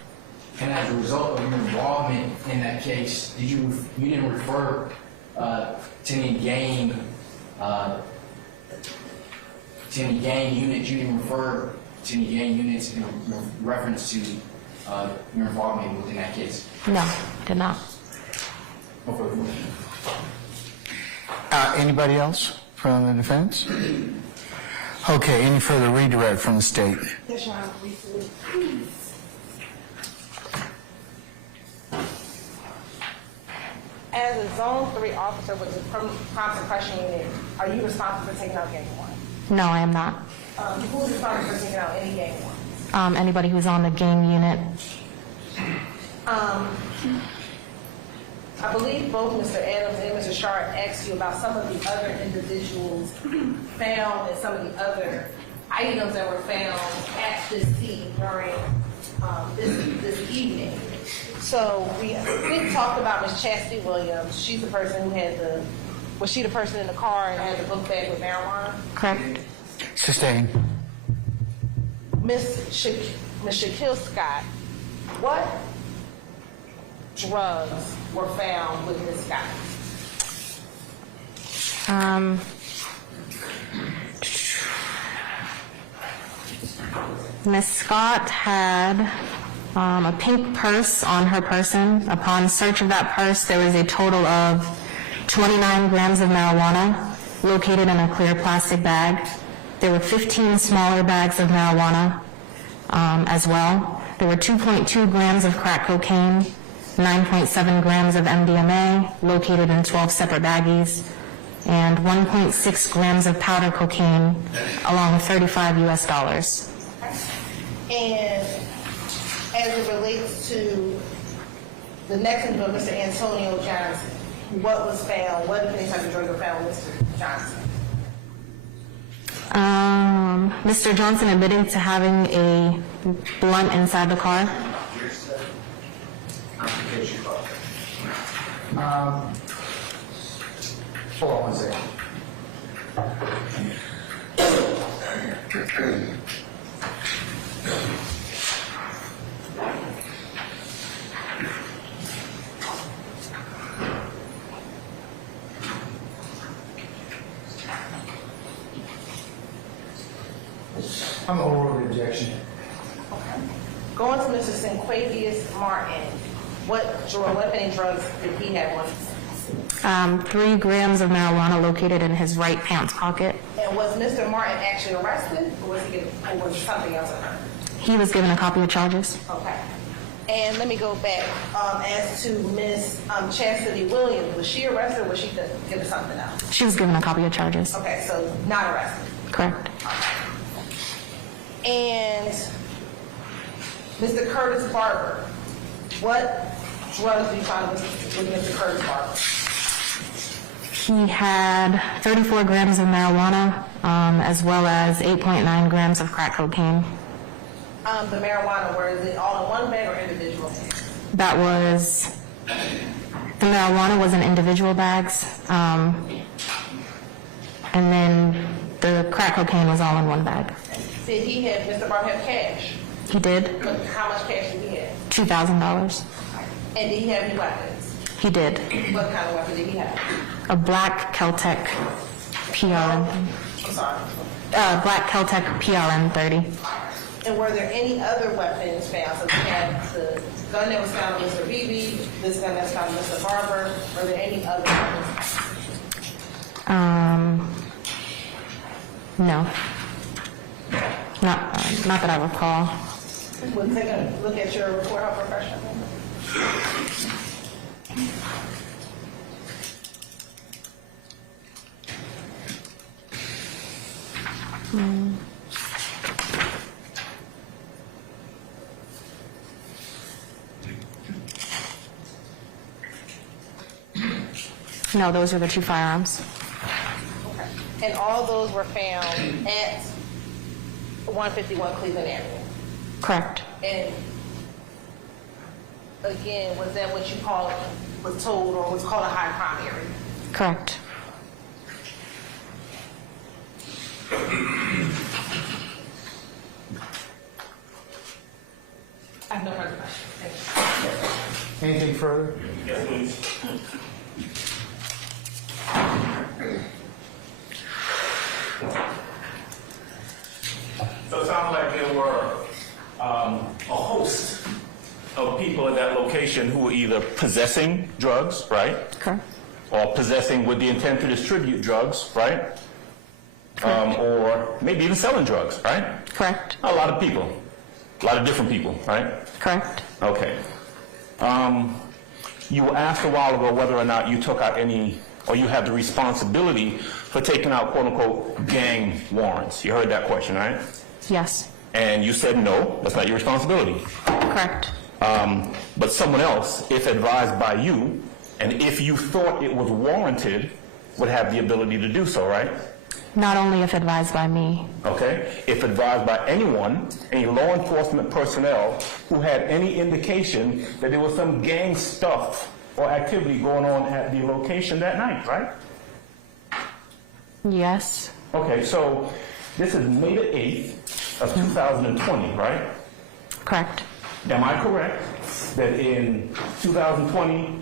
And as a result of your involvement in that case, you didn't refer to any gang units? You didn't refer to any gang units in reference to your involvement within that case? No, did not. Anybody else from the defense? Okay, any further redirect from the state? Yes, Your Honor, briefly. As a Zone 3 officer with the crime suppression unit, are you responsible for taking out gang warrants? No, I am not. Who's responsible for taking out any gang warrants? Anybody who's on the gang unit. I believe both Mr. Adams and Mr. Sharp asked you about some of the other individuals found and some of the other items that were found at this scene during this evening. So we talked about Ms. Chastity Williams. She's the person who had was she the person in the car and had the book bag with marijuana? Correct. Sustained. Ms. Shaquille Scott, what drugs were found with Ms. Scott? Miss Scott had a pink purse on her person. Upon search of that purse, there was a total of 29 grams of marijuana located in a clear plastic bag. There were 15 smaller bags of marijuana as well. There were 2.2 grams of crack cocaine, 9.7 grams of MDMA located in 12 separate baggies, and 1.6 grams of powder cocaine along with $35 US. And as it relates to the next individual, Mr. Antonio Johnson, what was found, what if any type of drug was found with Mr. Johnson? Mr. Johnson admitted to having a blunt inside the car. Hold on one second. I'm going to overrule the objection. Going to Mr. Sinquavius Martin, what any drugs did he have on him? 3 grams of marijuana located in his right pants pocket. And was Mr. Martin actually arrested, or was something else occurring? He was given a copy of charges. Okay. And let me go back as to Miss Chastity Williams. Was she arrested, or was she given something else? She was given a copy of charges. Okay, so not arrested. Correct. And Mr. Curtis Barber, what drugs did you find with Mr. Curtis Barber? He had 34 grams of marijuana, as well as 8.9 grams of crack cocaine. The marijuana, was it all in one bag or individual bags? That was, the marijuana was in individual bags, and then the crack cocaine was all in one bag. Did he have, Mr. Barber have cash? He did. How much cash did he have? $2,000. And did he have any weapons? He did. What kind of weapon did he have? A black Keltec PRM. I'm sorry. Black Keltec PRM 30. And were there any other weapons found? So we had the gun that was found on Mr. Beebe, this gun that's found on Mr. Barber. Were there any other weapons? No. Not that I recall. We'll take a look at your report, how professional. No, those are the 2 firearms. Okay. And all those were found at 151 Cleveland Avenue? Correct. And again, was that what you was told or was called a high crime area? Correct. I have no further questions. Thank you. Anything further? Yes, please. So it sounds like there were a host of people at that location who were either possessing drugs, right? Correct. Or possessing with the intent to distribute drugs, right? Or maybe even selling drugs, right? Correct. A lot of people. A lot of different people, right? Correct. Okay. You were asked a while ago whether or not you took out any, or you had the responsibility for taking out quote-unquote gang warrants. You heard that question, right? Yes. And you said no, that's not your responsibility. Correct. But someone else, if advised by you, and if you thought it was warranted, would have the ability to do so, right? Not only if advised by me. Okay? If advised by anyone, any law enforcement personnel who had any indication that there was some gang stuff or activity going on at the location that night, right? Yes. Okay, so this is May the 8th of 2020, right? Correct. Am I correct that in 2020,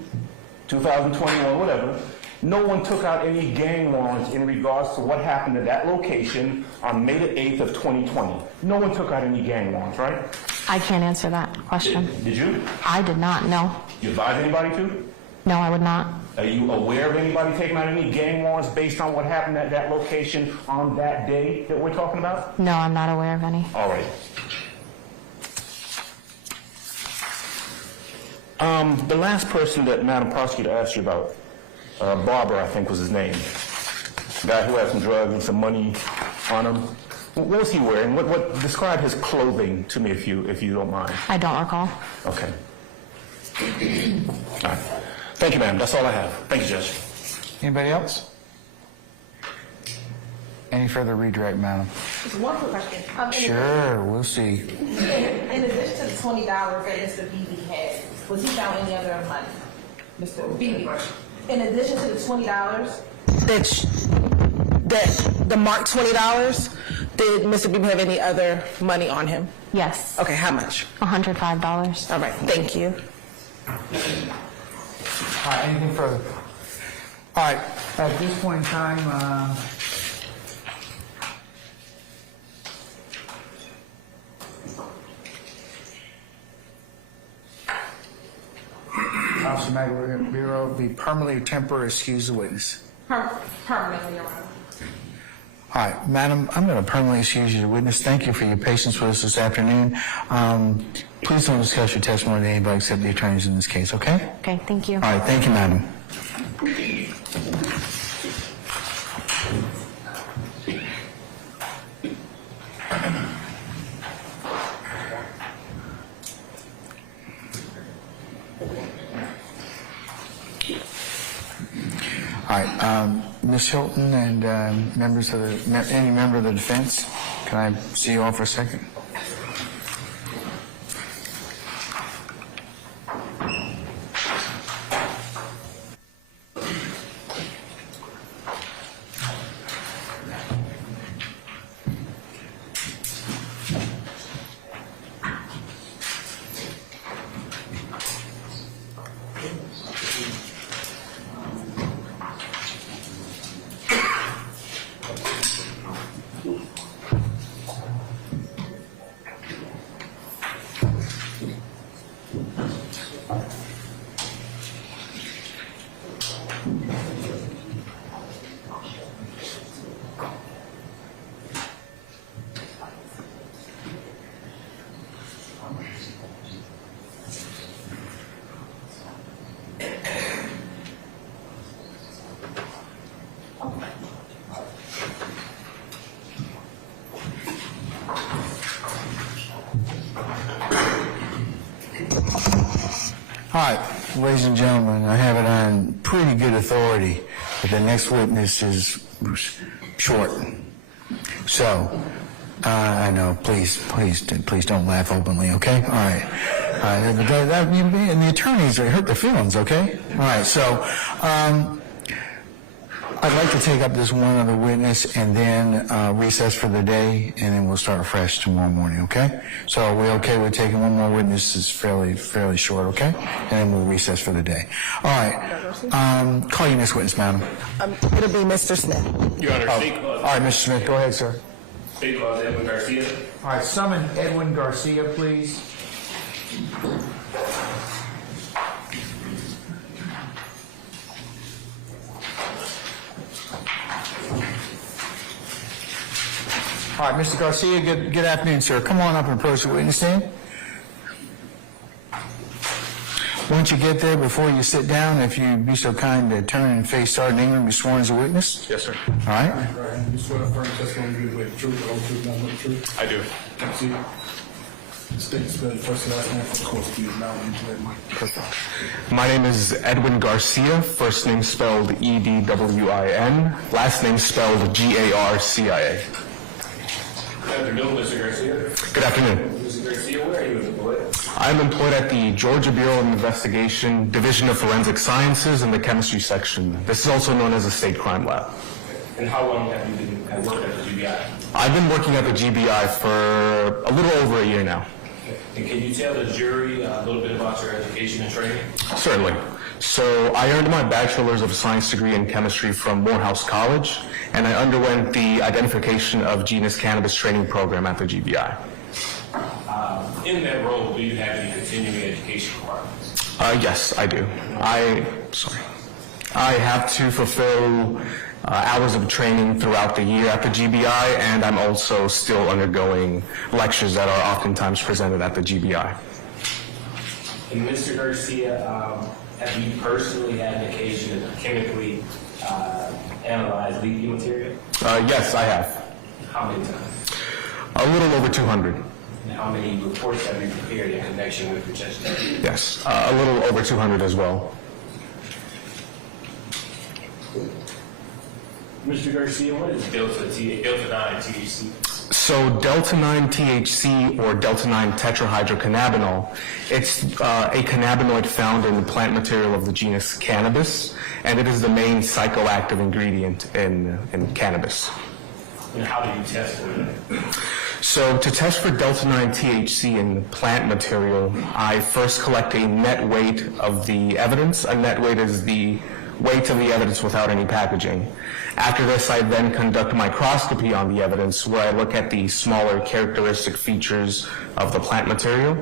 2021, whatever, no one took out any gang warrants in regards to what happened at that location on May the 8th of 2020. No one took out any gang warrants, right? I can't answer that question. Did you? I did not, no. You advise anybody to? No, I would not. Are you aware of anybody taking out any gang warrants based on what happened at that location on that day that we're talking about? No, I'm not aware of any. All right. The last person that Madam Prosecutor asked you about, Barber, I think was his name. The guy who had some drugs and some money on him. What was he wearing? What describe his clothing to me if you don't mind. I don't recall. Okay. All right. Thank you, ma'am. That's all I have. Thank you, Judge. Anybody else? Any further redirect, madam? Just one quick question. Sure, we'll see. In addition to the $20 that Mr. Beebe had, was he found any other money? Mr. Beebe, in addition to the $20, that the marked $20, did Mr. Beebe have any other money on him? Yes. Okay, how much? $105. All right, thank you. All right, anything further? All right, at this point in time, Officer Maguire be permanently or temporarily excuse the witness. permanently, Your Honor. All right, madam, I'm going to permanently excuse you as a witness. Thank you for your patience with us this afternoon. Please don't discuss your testimony to anybody except the attorneys in this case, okay? Okay, thank you. All right, thank you, madam. All right, Ms. Hilton and any member of the defense, can I see you all for a second? All right, ladies and gentlemen, I have it on pretty good authority that the next witness is short. So, I know, please don't laugh openly, okay? All right. And the attorneys, they hurt their feelings, okay? All right, so, I'd like to take up this one other witness and then recess for the day, and then we'll start fresh tomorrow morning, okay? So are we okay with taking one more witness? It's fairly short, okay? And then we'll recess for the day. All right. Call your next witness, madam. It'll be Mr. Smith. Your Honor, state All right, Mr. Smith, go ahead, sir. State clause, Edwin Garcia. All right, summon Edwin Garcia, please. All right, Mr. Garcia, good afternoon, sir. Come on up and approach the witness stand. Once you get there, before you sit down, if you'd be so kind to turn and face Sergeant Ingram, be sworn as a witness. Yes, sir. All right. You swear to affirm testimony you give the truth, the whole truth, nothing but the truth? I do. See, state spell your first and last name for the court, please. Now, Perfect. My name is Edwin Garcia, first name spelled Edwin, last name spelled Garcia. Good afternoon, Mr. Garcia. Good afternoon. Mr. Garcia, where are you employed? I'm employed at the Georgia Bureau of Investigation, Division of Forensic Sciences, in the chemistry section. This is also known as a state crime lab. And how long have you been at work at the GBI? I've been working at the GBI for a little over a year now. And can you tell the jury a little bit about your education and training? Certainly. So I earned my Bachelor's of Science degree in chemistry from Morehouse College, and I underwent the Identification of Genus Cannabis training program at the GBI. In that role, do you have any continuing education requirements? Yes, I do. I have to fulfill hours of training throughout the year at the GBI, and I'm also still undergoing lectures that are oftentimes presented at the GBI. And Mr. Garcia, have you personally had an occasion to chemically analyze leaky material? Yes, I have. How many times? A little over 200. And how many reports have you prepared in connection with your testimony? Yes, a little over 200 as well. Mr. Garcia, what is Delta-9 THC? So Delta-9 THC, or Delta-9 tetrahydrocannabinol, it's a cannabinoid found in the plant material of the genus cannabis, and it is the main psychoactive ingredient in cannabis. And how do you test for that? So to test for Delta-9 THC in the plant material, I first collect a net weight of the evidence. A net weight is the weight of the evidence without any packaging. After this, I then conduct microscopy on the evidence, where I look at the smaller characteristic features of the plant material.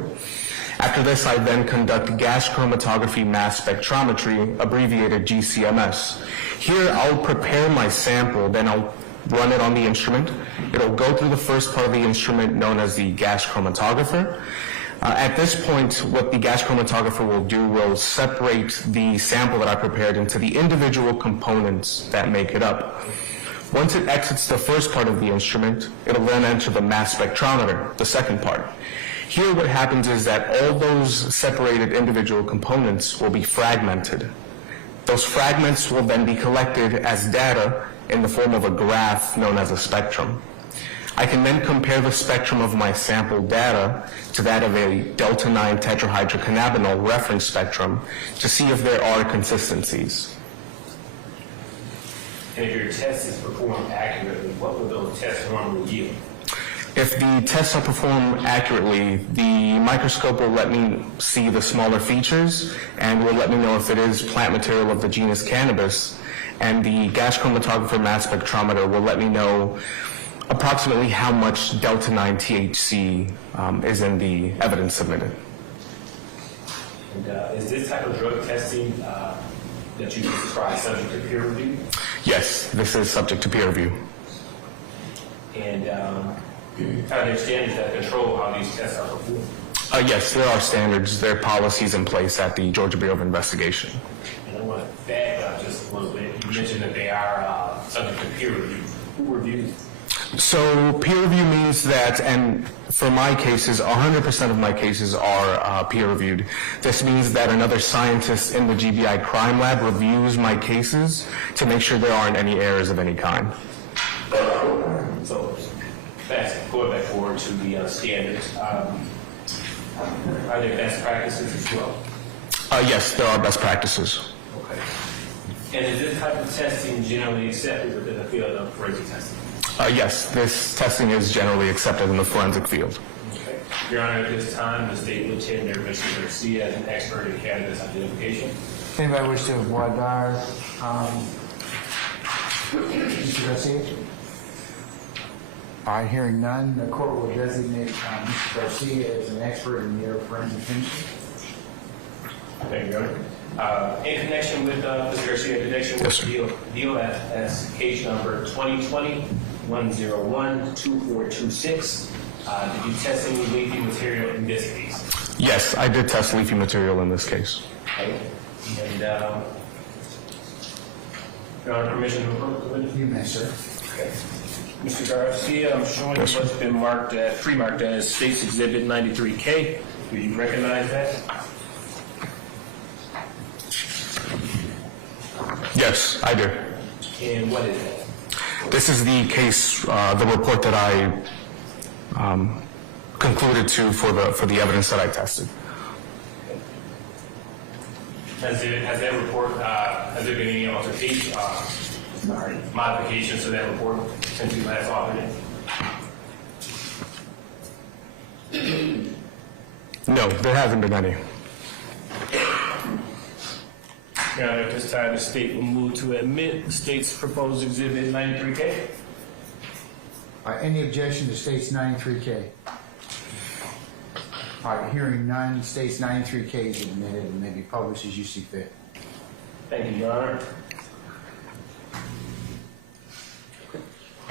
After this, I then conduct gas chromatography mass spectrometry, abbreviated GCMS. Here, I'll prepare my sample, then I'll run it on the instrument. It'll go through the first part of the instrument, known as the gas chromatographer. At this point, what the gas chromatographer will do will separate the sample that I prepared into the individual components that make it up. Once it exits the first part of the instrument, it'll then enter the mass spectrometer, the second part. Here what happens is that all those separated individual components will be fragmented. Those fragments will then be collected as data in the form of a graph known as a spectrum. I can then compare the spectrum of my sample data to that of a Delta-9 tetrahydrocannabinol reference spectrum to see if there are consistencies. And if your test is performed accurately, what will those tests normally yield? If the tests are performed accurately, the microscope will let me see the smaller features and will let me know if it is plant material of the genus cannabis, and the gas chromatographer mass spectrometer will let me know approximately how much Delta-9 THC is in the evidence submitted. And is this type of drug testing that you described subject to peer review? Yes, this is subject to peer review. And are there standards that control how these tests are performed? Yes, there are standards. There are policies in place at the Georgia Bureau of Investigation. And I want to back up just a little bit. You mentioned that they are subject to peer review. Who reviews? So peer review means that, and for my cases, 100% of my cases are peer reviewed. This means that another scientist in the GBI crime lab reviews my cases to make sure there aren't any errors of any kind. So going back forward to the standards, are there best practices as well? Yes, there are best practices. Okay. And is this type of testing generally accepted within the field of forensic testing? Yes, this testing is generally accepted in the forensic field. Okay. Your Honor, at this time, the state will tender Mr. Garcia as an expert in cannabis identification. Anybody wish to avoid Dyer? Mr. Garcia? All right, hearing none, the court will designate Mr. Garcia as an expert in the area of forensic chemistry. Thank you, Your Honor. In connection with Mr. Garcia, in connection with deal as case number 2020-101-2426, did you test any leafy material in this case? Yes, I did test leafy material in this case. Okay. And Your Honor, permission to approve the witness? You may, sir. Okay. Mr. Garcia, I'm showing Yes, what's been pre-marked as State's Exhibit 93K. Do you recognize that? Yes, I do. And what is that? This is the case, the report that I concluded to for the evidence that I tested. Has that report, has there been any altercation, modifications to that report since you last offered it? No, there haven't been any. Your Honor, at this time, the state will move to admit the state's proposed exhibit 93K. All right, any objection to state's 93K? All right, hearing none, state's 93K is admitted and may be published as you see fit. Thank you, Your Honor.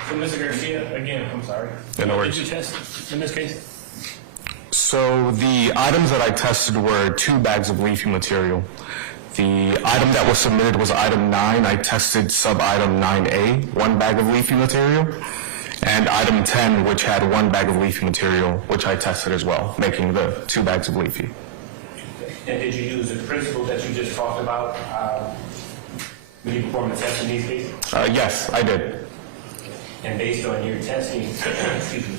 So, Mr. Garcia, again, I'm sorry. Yeah, no worries. Did you test in this case? So the items that I tested were 2 bags of leafy material. The item that was submitted was item 9. I tested sub-item 9A, 1 bag of leafy material, and item 10, which had 1 bag of leafy material, which I tested as well, making the 2 bags of leafy. And did you use the principle that you just talked about when you performed the test in these cases? Yes, I did. And based on your testing, excuse me,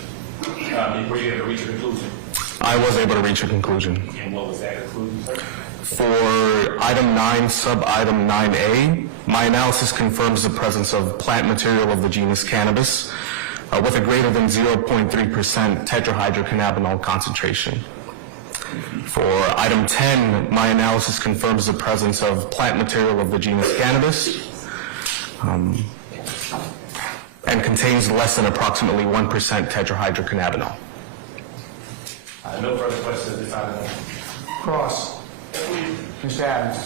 were you able to reach a conclusion? I was able to reach a conclusion. And what was that conclusion, sir? For item 9, sub-item 9A, my analysis confirms the presence of plant material of the genus cannabis with a greater than 0.3% tetrahydrocannabinol concentration. For item 10, my analysis confirms the presence of plant material of the genus cannabis and contains less than approximately 1% tetrahydrocannabinol. No further questions at this time. Cross. Mr. Adams.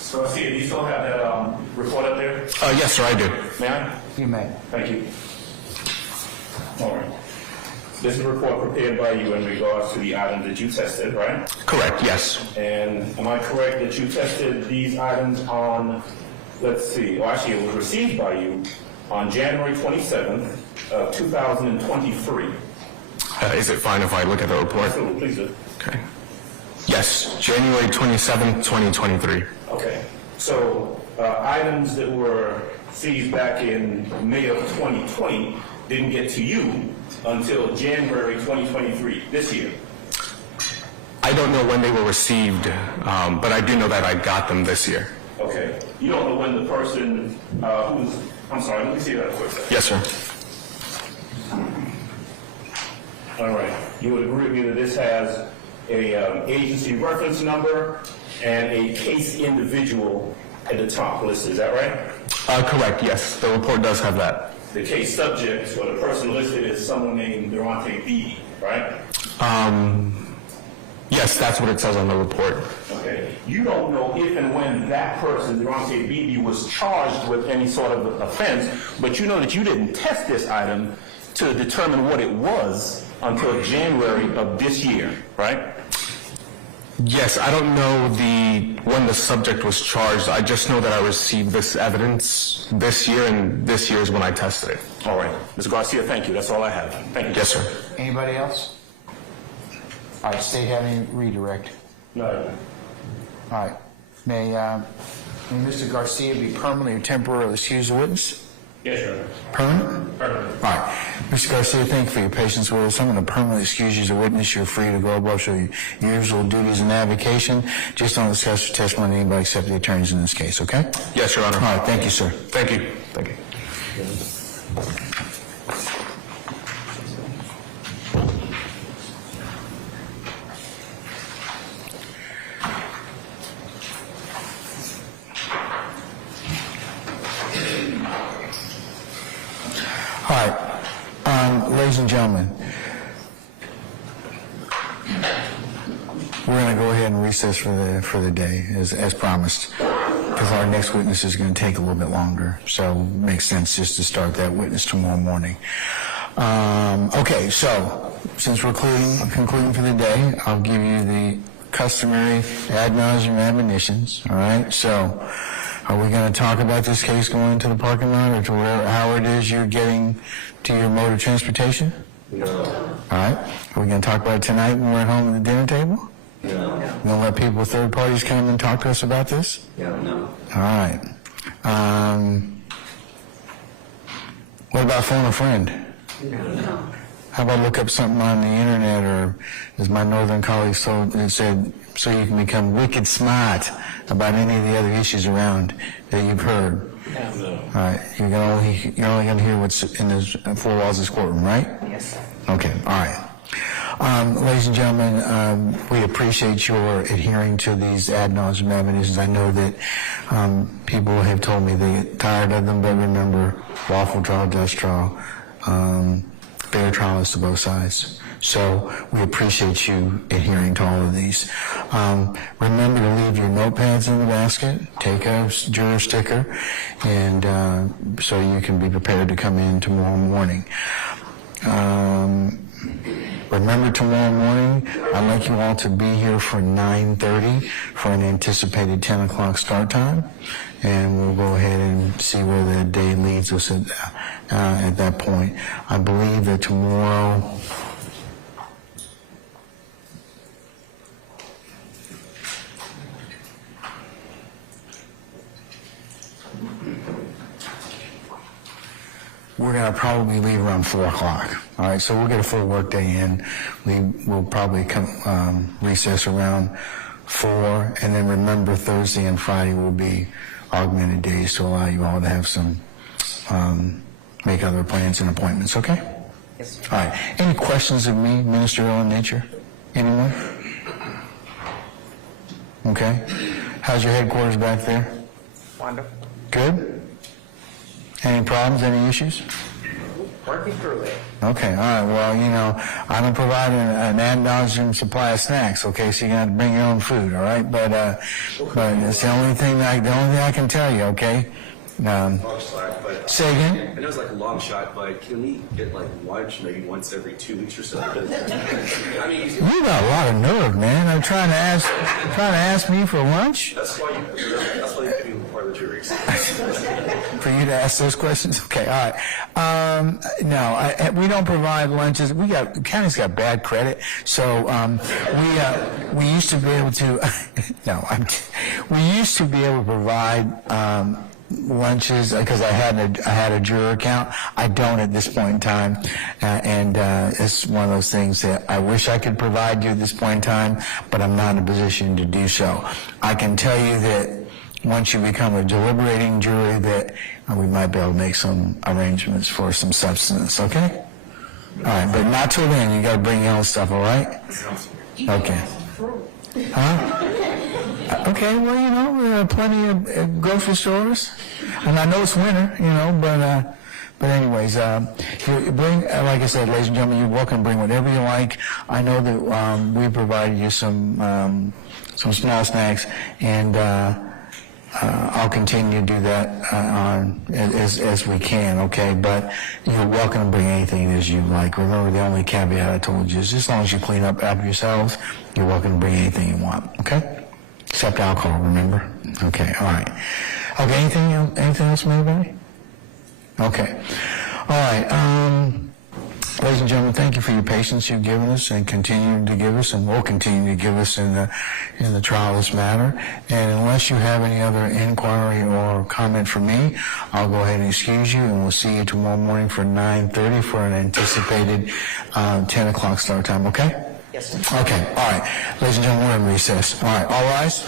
So I see, do you still have that report up there? Yes, sir, I do. May I? You may. Thank you. All right. This is a report prepared by you in regards to the items that you tested, right? Correct, yes. And am I correct that you tested these items on, let's see, well, actually it was received by you on January 27th of 2023? Is it fine if I look at the report? Absolutely, please do. Okay. Yes, January 27th, 2023. Okay. So items that were seized back in May of 2020 didn't get to you until January 2023, this year. I don't know when they were received, but I do know that I got them this year. Okay. You don't know when the person who's, I'm sorry, let me see that quick. Yes, sir. All right. You would agree with me that this has a agency reference number and a case individual at the top listed, is that right? Correct, yes. The report does have that. The case subject, or the person listed, is someone named Durante B, right? Yes, that's what it says on the report. Okay. You don't know if and when that person, Durante B, was charged with any sort of offense, but you know that you didn't test this item to determine what it was until January of this year, right? Yes, I don't know when the subject was charged. I just know that I received this evidence this year, and this year is when I tested it. All right. Mr. Garcia, thank you. That's all I have. Thank you. Yes, sir. Anybody else? All right, state have any redirect? No. All right. May Mr. Garcia be permanently or temporarily excused the witness? Yes, Your Honor. Permanent? Permanent. All right. Mr. Garcia, thank you for your patience with us. I'm going to permanently excuse you as a witness. You're free to go about your usual duties and avocation. Just don't discuss your testimony with anybody except the attorneys in this case, okay? Yes, Your Honor. All right. Thank you, sir. Thank you. Thank you. All right, ladies and gentlemen, we're going to go ahead and recess for the day, as promised, because our next witness is going to take a little bit longer. So it makes sense just to start that witness tomorrow morning. Okay, so since we're concluding for the day, I'll give you the customary ad nauseum admonitions. All right, so. Are we going to talk about this case going into the parking lot or to wherever, how it is you're getting to your mode of transportation? No. All right. Are we going to talk about it tonight when we're at home at the dinner table? No. We're going to let people, third parties come and talk to us about this? No. All right. What about phone a friend? No. How about look up something on the internet, or as my northern colleagues said, so you can become wicked smart about any of the other issues around that you've heard. No. All right, you're only going to hear what's in the four walls of this courtroom, right? Yes, sir. Okay, all right. Ladies and gentlemen, we appreciate your adhering to these ad nauseam admonitions. I know that people have told me they get tired of them, but remember, lawful trial, just trial, fair trial is to both sides. So we appreciate you adhering to all of these. Remember to leave your notepads in the basket, take a juror sticker, and so you can be prepared to come in tomorrow morning. Remember tomorrow morning, I'd like you all to be here for 9:30 for an anticipated 10 o'clock start time, and we'll go ahead and see where the day leads us at that point. I believe that tomorrow... we're going to probably leave around 4 o'clock. All right, so we'll get a full work day in. We'll probably recess around 4, and then remember Thursday and Friday will be augmented days to allow you all to have some, make other plans and appointments, okay? Yes, sir. All right, any questions of me, ministerial in nature? Anyone? Okay. How's your headquarters back there? Wonderful. Good? Any problems, any issues? Working through it. Okay, all right, well, you know, I'm providing an ad nauseum supply of snacks, okay, so you're going to have to bring your own food, all right? But it's the only thing I can tell you, okay? Say again? I know it's like a long shot, but can we get like lunch maybe once every 2 weeks or so? I mean, You got a lot of nerve, man. I'm trying to ask me for lunch? that's why you could be part of the jury. For you to ask those questions? Okay, all right. No, we don't provide lunches. The county's got bad credit, so we used to be able to. We used to be able to provide lunches because I had a juror account. I don't at this point in time, and it's one of those things that I wish I could provide you at this point in time, but I'm not in a position to do so. I can tell you that once you become a deliberating jury, that we might be able to make some arrangements for some substance. Okay. All right, but not till then. You got to bring your own stuff. All right. Okay. Huh? Okay, well, you know, there are plenty of grocery stores, and I know it's winter, you know, but anyways, you bring, like I said, ladies and gentlemen, you're welcome to bring whatever you like. I know that we provided you some small snacks, and I'll continue to do that as we can, okay? But you're welcome to bring anything as you like. Remember, the only caveat I told you is as long as you clean up after yourselves, you're welcome to bring anything you want, okay? Except alcohol, remember? Okay, all right. Okay, anything else from anybody? Okay. All right. Ladies and gentlemen, thank you for your patience you've given us and continue to give us and will continue to give us in the trial of this matter. And unless you have any other inquiry or comment from me, I'll go ahead and excuse you, and we'll see you tomorrow morning for 9:30 for an anticipated 10 o'clock start time, okay? Yes, sir. Okay, all right. Ladies and gentlemen, we're in recess. All right, all rise.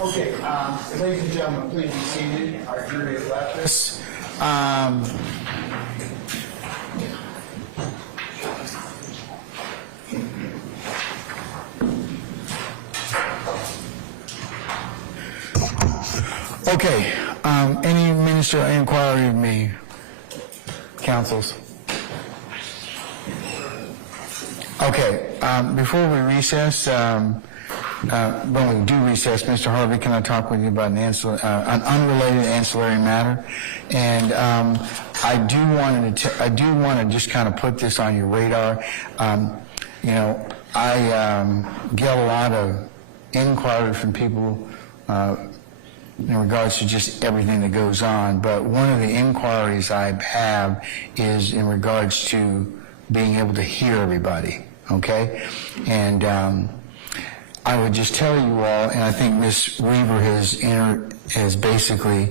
Okay, ladies and gentlemen, please be seated. Our jury has left us. Okay, any ministerial inquiry of me, councils? Okay, before we recess, when we do recess, Mr. Harvey, can I talk with you about an unrelated ancillary matter? And I do want to just kind of put this on your radar. You know, I get a lot of inquiries from people in regards to just everything that goes on, but one of the inquiries I have is in regards to being able to hear everybody, okay? And I would just tell you all, and I think Ms. Weaver has basically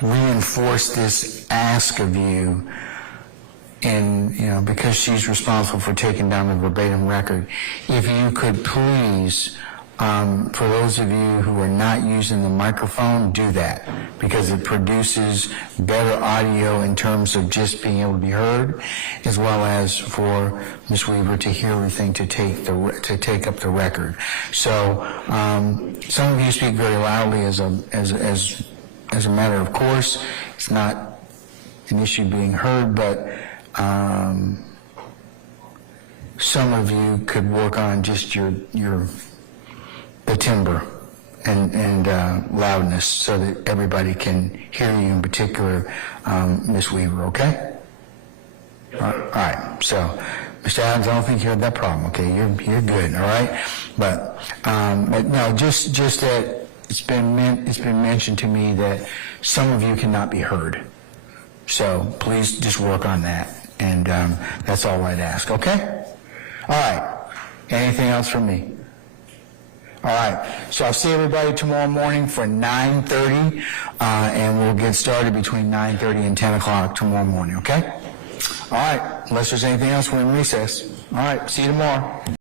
reinforced this ask of you, and because she's responsible for taking down the verbatim record, if you could please, for those of you who are not using the microphone, do that, because it produces better audio in terms of just being able to be heard, as well as for Ms. Weaver to hear everything to take up the record. So some of you speak very loudly as a matter of course. It's not an issue being heard, but some of you could work on just the timbre and loudness so that everybody can hear you, in particular, Ms. Weaver, okay? All right, so, Mr. Adams, I don't think you had that problem, okay? You're good, all right? But no, just that it's been mentioned to me that some of you cannot be heard. So please just work on that, and that's all I'd ask, okay? All right, anything else from me? All right, so I'll see everybody tomorrow morning for 9:30, and we'll get started between 9:30 and 10 o'clock tomorrow morning, okay? All right, unless there's anything else, we're in recess. All right, see you tomorrow.